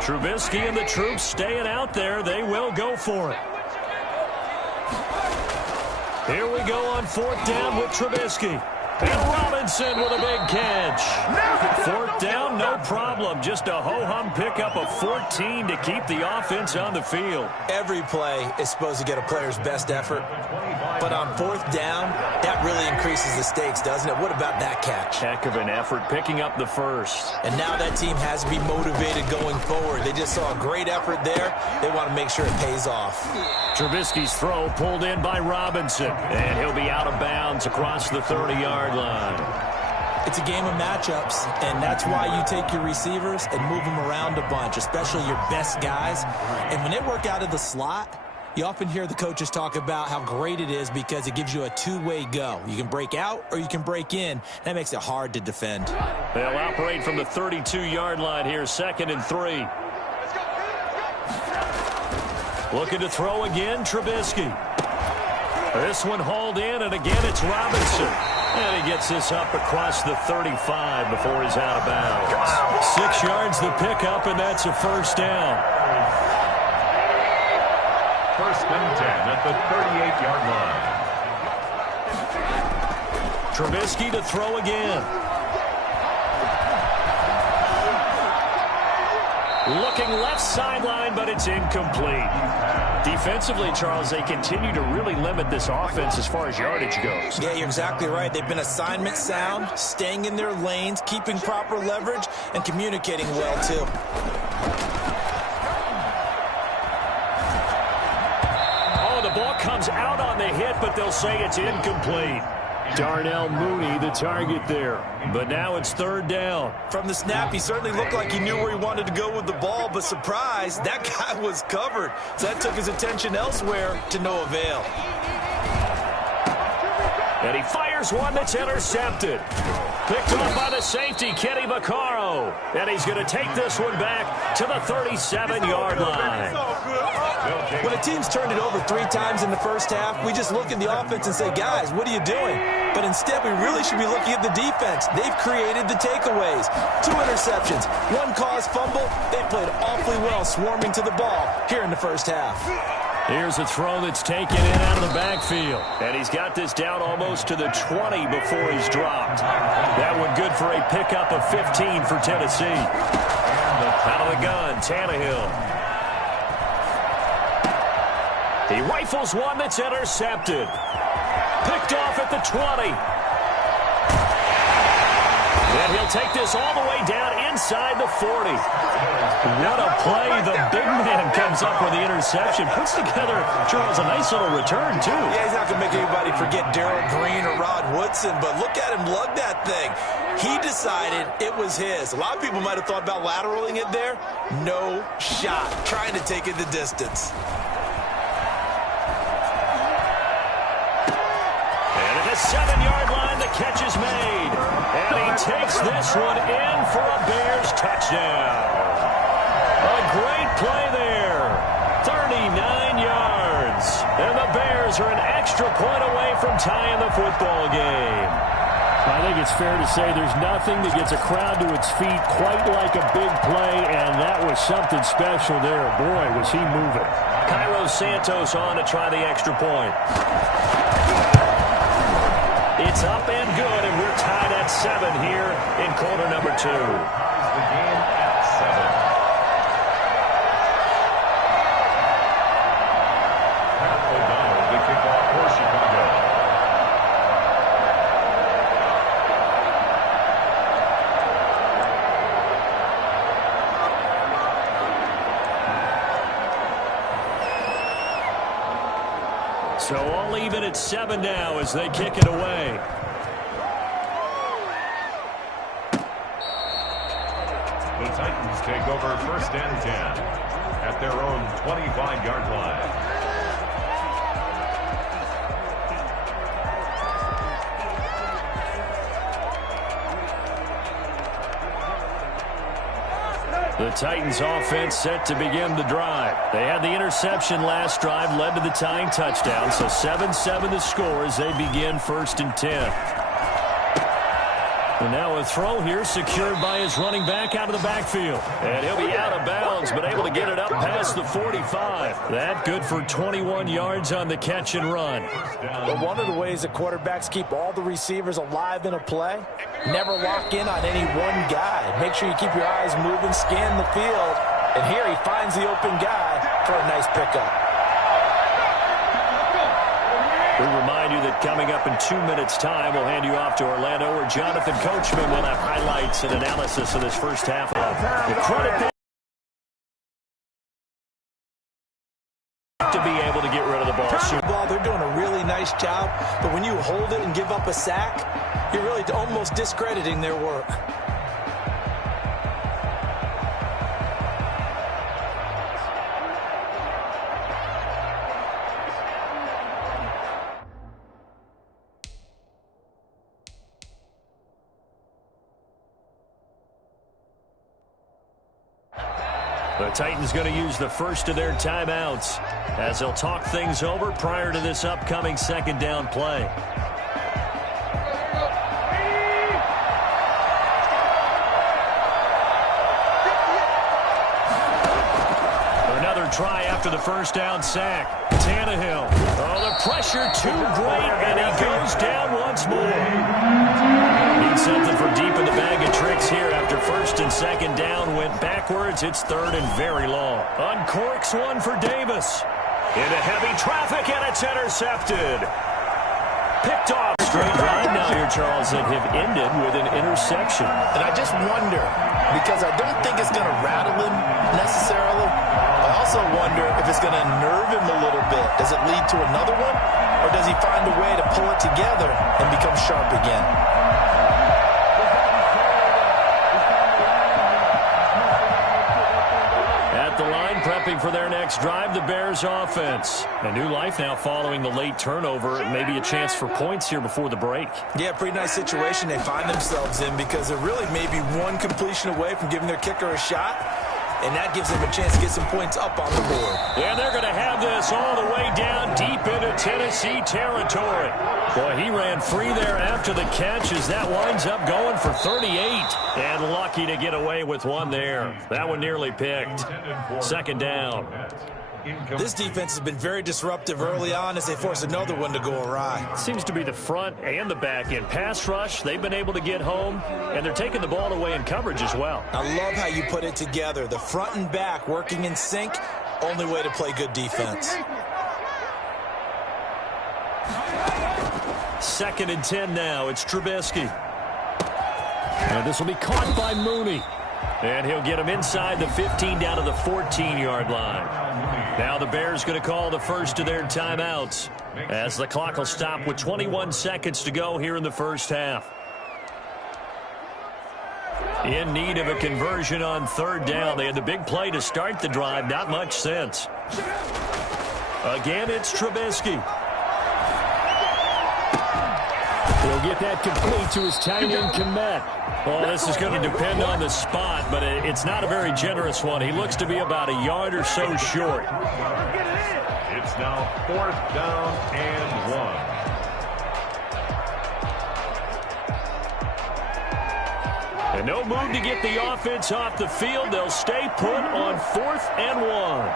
Trubisky and the troops staying out there. They will go for it. Here we go on 4th down with Trubisky. And Robinson with a big catch. 4th down, no problem. Just a ho-hum pickup of 14 to keep the offense on the field. Every play is supposed to get a player's best effort. But on 4th down, that really increases the stakes, doesn't it? What about that catch? Heck of an effort, picking up the first. And now that team has to be motivated going forward. They just saw a great effort there. They want to make sure it pays off. Trubisky's throw pulled in by Robinson. And he'll be out of bounds across the 30-yard line. It's a game of matchups, and that's why you take your receivers and move them around a bunch, especially your best guys. And when they work out of the slot, you often hear the coaches talk about how great it is because it gives you a two-way go. You can break out or you can break in. That makes it hard to defend. They'll operate from the 32-yard line here, 2nd and 3. Looking to throw again, Trubisky. This one hauled in, and again it's Robinson. And he gets this up across the 35 before he's out of bounds. 6 yards the pickup, and that's a first down. 1st and 10 at the 38-yard line. Trubisky to throw again. Looking left sideline, but it's incomplete. Defensively, Charles, they continue to really limit this offense as far as yardage goes. Yeah, you're exactly right. They've been assignment sound, staying in their lanes, keeping proper leverage, and communicating well, too. Oh, the ball comes out on the hit, but they'll say it's incomplete. Darnell Mooney, the target there. But now it's 3rd down. From the snap, he certainly looked like he knew where he wanted to go with the ball, but surprise, that guy was covered. So that took his attention elsewhere to no avail. And he fires one that's intercepted. Picked off by the safety, Kenny Vaccaro. And he's going to take this one back to the 37-yard line. When a team's turned it over 3 times in the first half, we just look at the offense and say, guys, what are you doing? But instead, we really should be looking at the defense. They've created the takeaways. 2 interceptions, 1 caused fumble. They played awfully well swarming to the ball here in the first half. Here's a throw that's taken in out of the backfield. And he's got this down almost to the 20 before he's dropped. That one good for a pickup of 15 for Tennessee. Out of the gun, Tannehill. He rifles one that's intercepted. Picked off at the 20. And he'll take this all the way down inside the 40. What a play. The big man comes up with the interception. Puts together, Charles, a nice little return, too. Yeah, he's not going to make anybody forget Darrell Green or Rod Woodson, but look at him lug that thing. He decided it was his. A lot of people might have thought about lateraling it there. No shot. Trying to take it the distance. And at the 7-yard line, the catch is made. And he takes this one in for a Bears touchdown. A great play there. 39 yards. And the Bears are an extra point away from tying the football game. I think it's fair to say there's nothing that gets a crowd to its feet quite like a big play, and that was something special there. Boy, was he moving. Cairo Santos on to try the extra point. It's up and good, and we're tied at 7 here in quarter number 2. The game at 7. Pat O'Donnell to kick off for Chicago. So all even at 7 now as they kick it away. The Titans take over first and 10 at their own 25-yard line. The Titans offense set to begin the drive. They had the interception last drive, led to the tying touchdown. So 7-7 the score as they begin first and 10. And now a throw here secured by his running back out of the backfield. And he'll be out of bounds, but able to get it up past the 45. That good for 21 yards on the catch and run. But one of the ways that quarterbacks keep all the receivers alive in a play, never lock in on any one guy. Make sure you keep your eyes moving, scan the field. And here he finds the open guy for a nice pickup. We remind you that coming up in 2 minutes' time, we'll hand you off to Orlando, where Jonathan Coachman will have highlights and analysis of this first half. The credit to be able to get rid of the ball. They're doing a really nice job, but when you hold it and give up a sack, you're really almost discrediting their work. The Titans going to use the first of their timeouts as they'll talk things over prior to this upcoming second down play. Another try after the first down sack. Tannehill. Oh, the pressure too great, and he goes down once more. Needs something for deep in the bag of tricks here after first and second down went backwards. It's third and very long. Uncorks one for Davis. Into heavy traffic, and it's intercepted. Picked off. Straight drive now here, Charles, that have ended with an interception. And I just wonder, because I don't think it's going to rattle him necessarily. I also wonder if it's going to nerve him a little bit. Does it lead to another one? Or does he find a way to pull it together and become sharp again? At the line, prepping for their next drive, the Bears offense. A new life now following the late turnover. Maybe a chance for points here before the break. Yeah, pretty nice situation they find themselves in, because they're really maybe one completion away from giving their kicker a shot. And that gives them a chance to get some points up on the board. And they're going to have this all the way down deep into Tennessee territory. Boy, he ran free there after the catch as that winds up going for 38. And lucky to get away with one there. That one nearly picked. Second down. This defense has been very disruptive early on as they force another one to go awry. Seems to be the front and the back end. Pass rush, they've been able to get home, and they're taking the ball away in coverage as well. I love how you put it together. The front and back working in sync, only way to play good defense. Second and 10 now. It's Trubisky. And this will be caught by Mooney. And he'll get him inside the 15 down to the 14-yard line. Now the Bears going to call the first of their timeouts as the clock will stop with 21 seconds to go here in the first half. In need of a conversion on third down. They had the big play to start the drive. Not much sense. Again, it's Trubisky. He'll get that complete to his tight end, Kmet. Well, this is going to depend on the spot, but it's not a very generous one. He looks to be about a yard or so short. It's now 4th down and 1. And no move to get the offense off the field. They'll stay put on 4th and 1.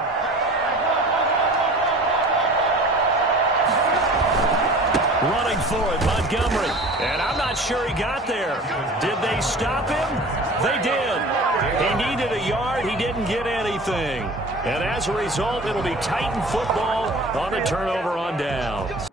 Running for it, Montgomery. And I'm not sure he got there. Did they stop him? They did. He needed a yard. He didn't get anything. And as a result, it'll be Titan football on a turnover on downs.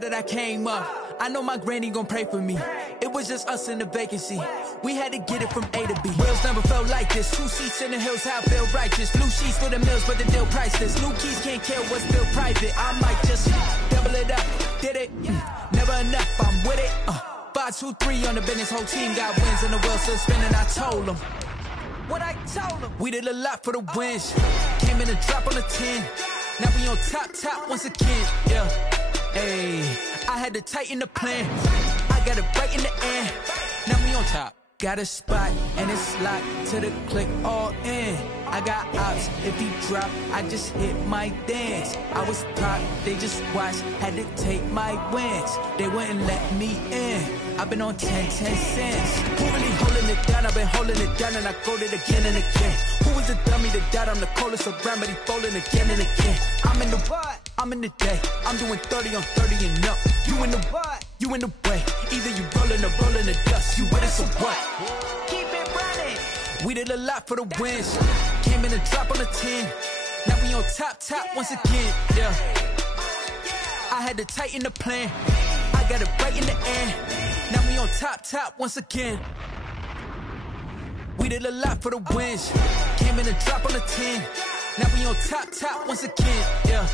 That I came up, I know my granny gon' pray for me. It was just us in the vacancy. We had to get it from A to B. Wheels never felt like this. 2 seats in the hills, how I feel righteous. Blue sheets for the mills, but the deal priceless. New keys can't care what's still private. I might just double it up. Did it? Never enough. I'm with it. 5, 2, 3 on the business. Whole team got wins and the wheels still spinning. I told them what I told them. We did a lot for the wins. Came in and drop on the 10. Now we on top once again. Yeah. Hey, I had to tighten the plan. I got it right in the air. Now we on top. Got a spot and it's locked to the click all in. I got ops. If he drop, I just hit my dance. I was top, they just watched. Had to take my wins. They wouldn't let me in. I've been on 10 cents. Who really holding it down? I've been holding it down and I go it again and again. Who was the dummy that died? I'm the coldest around, but he folding again and again. I'm in the what? I'm in the day. I'm doing 30 on 30 and up. You in the what? You in the way. Either you rolling or rolling the dust. You with us or what? Keep it running. We did a lot for the wins. Came in and drop on the 10. Now we on top once again. Yeah. I had to tighten the plan. I got it right in the air. Now we on top once again. We did a lot for the wins. Came in and drop on the 10. Now we on top once again. Yeah.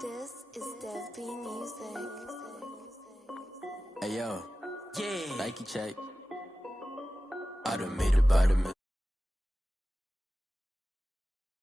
This is Dev B Music. Hey yo, yeah. Nike check. I done made it by the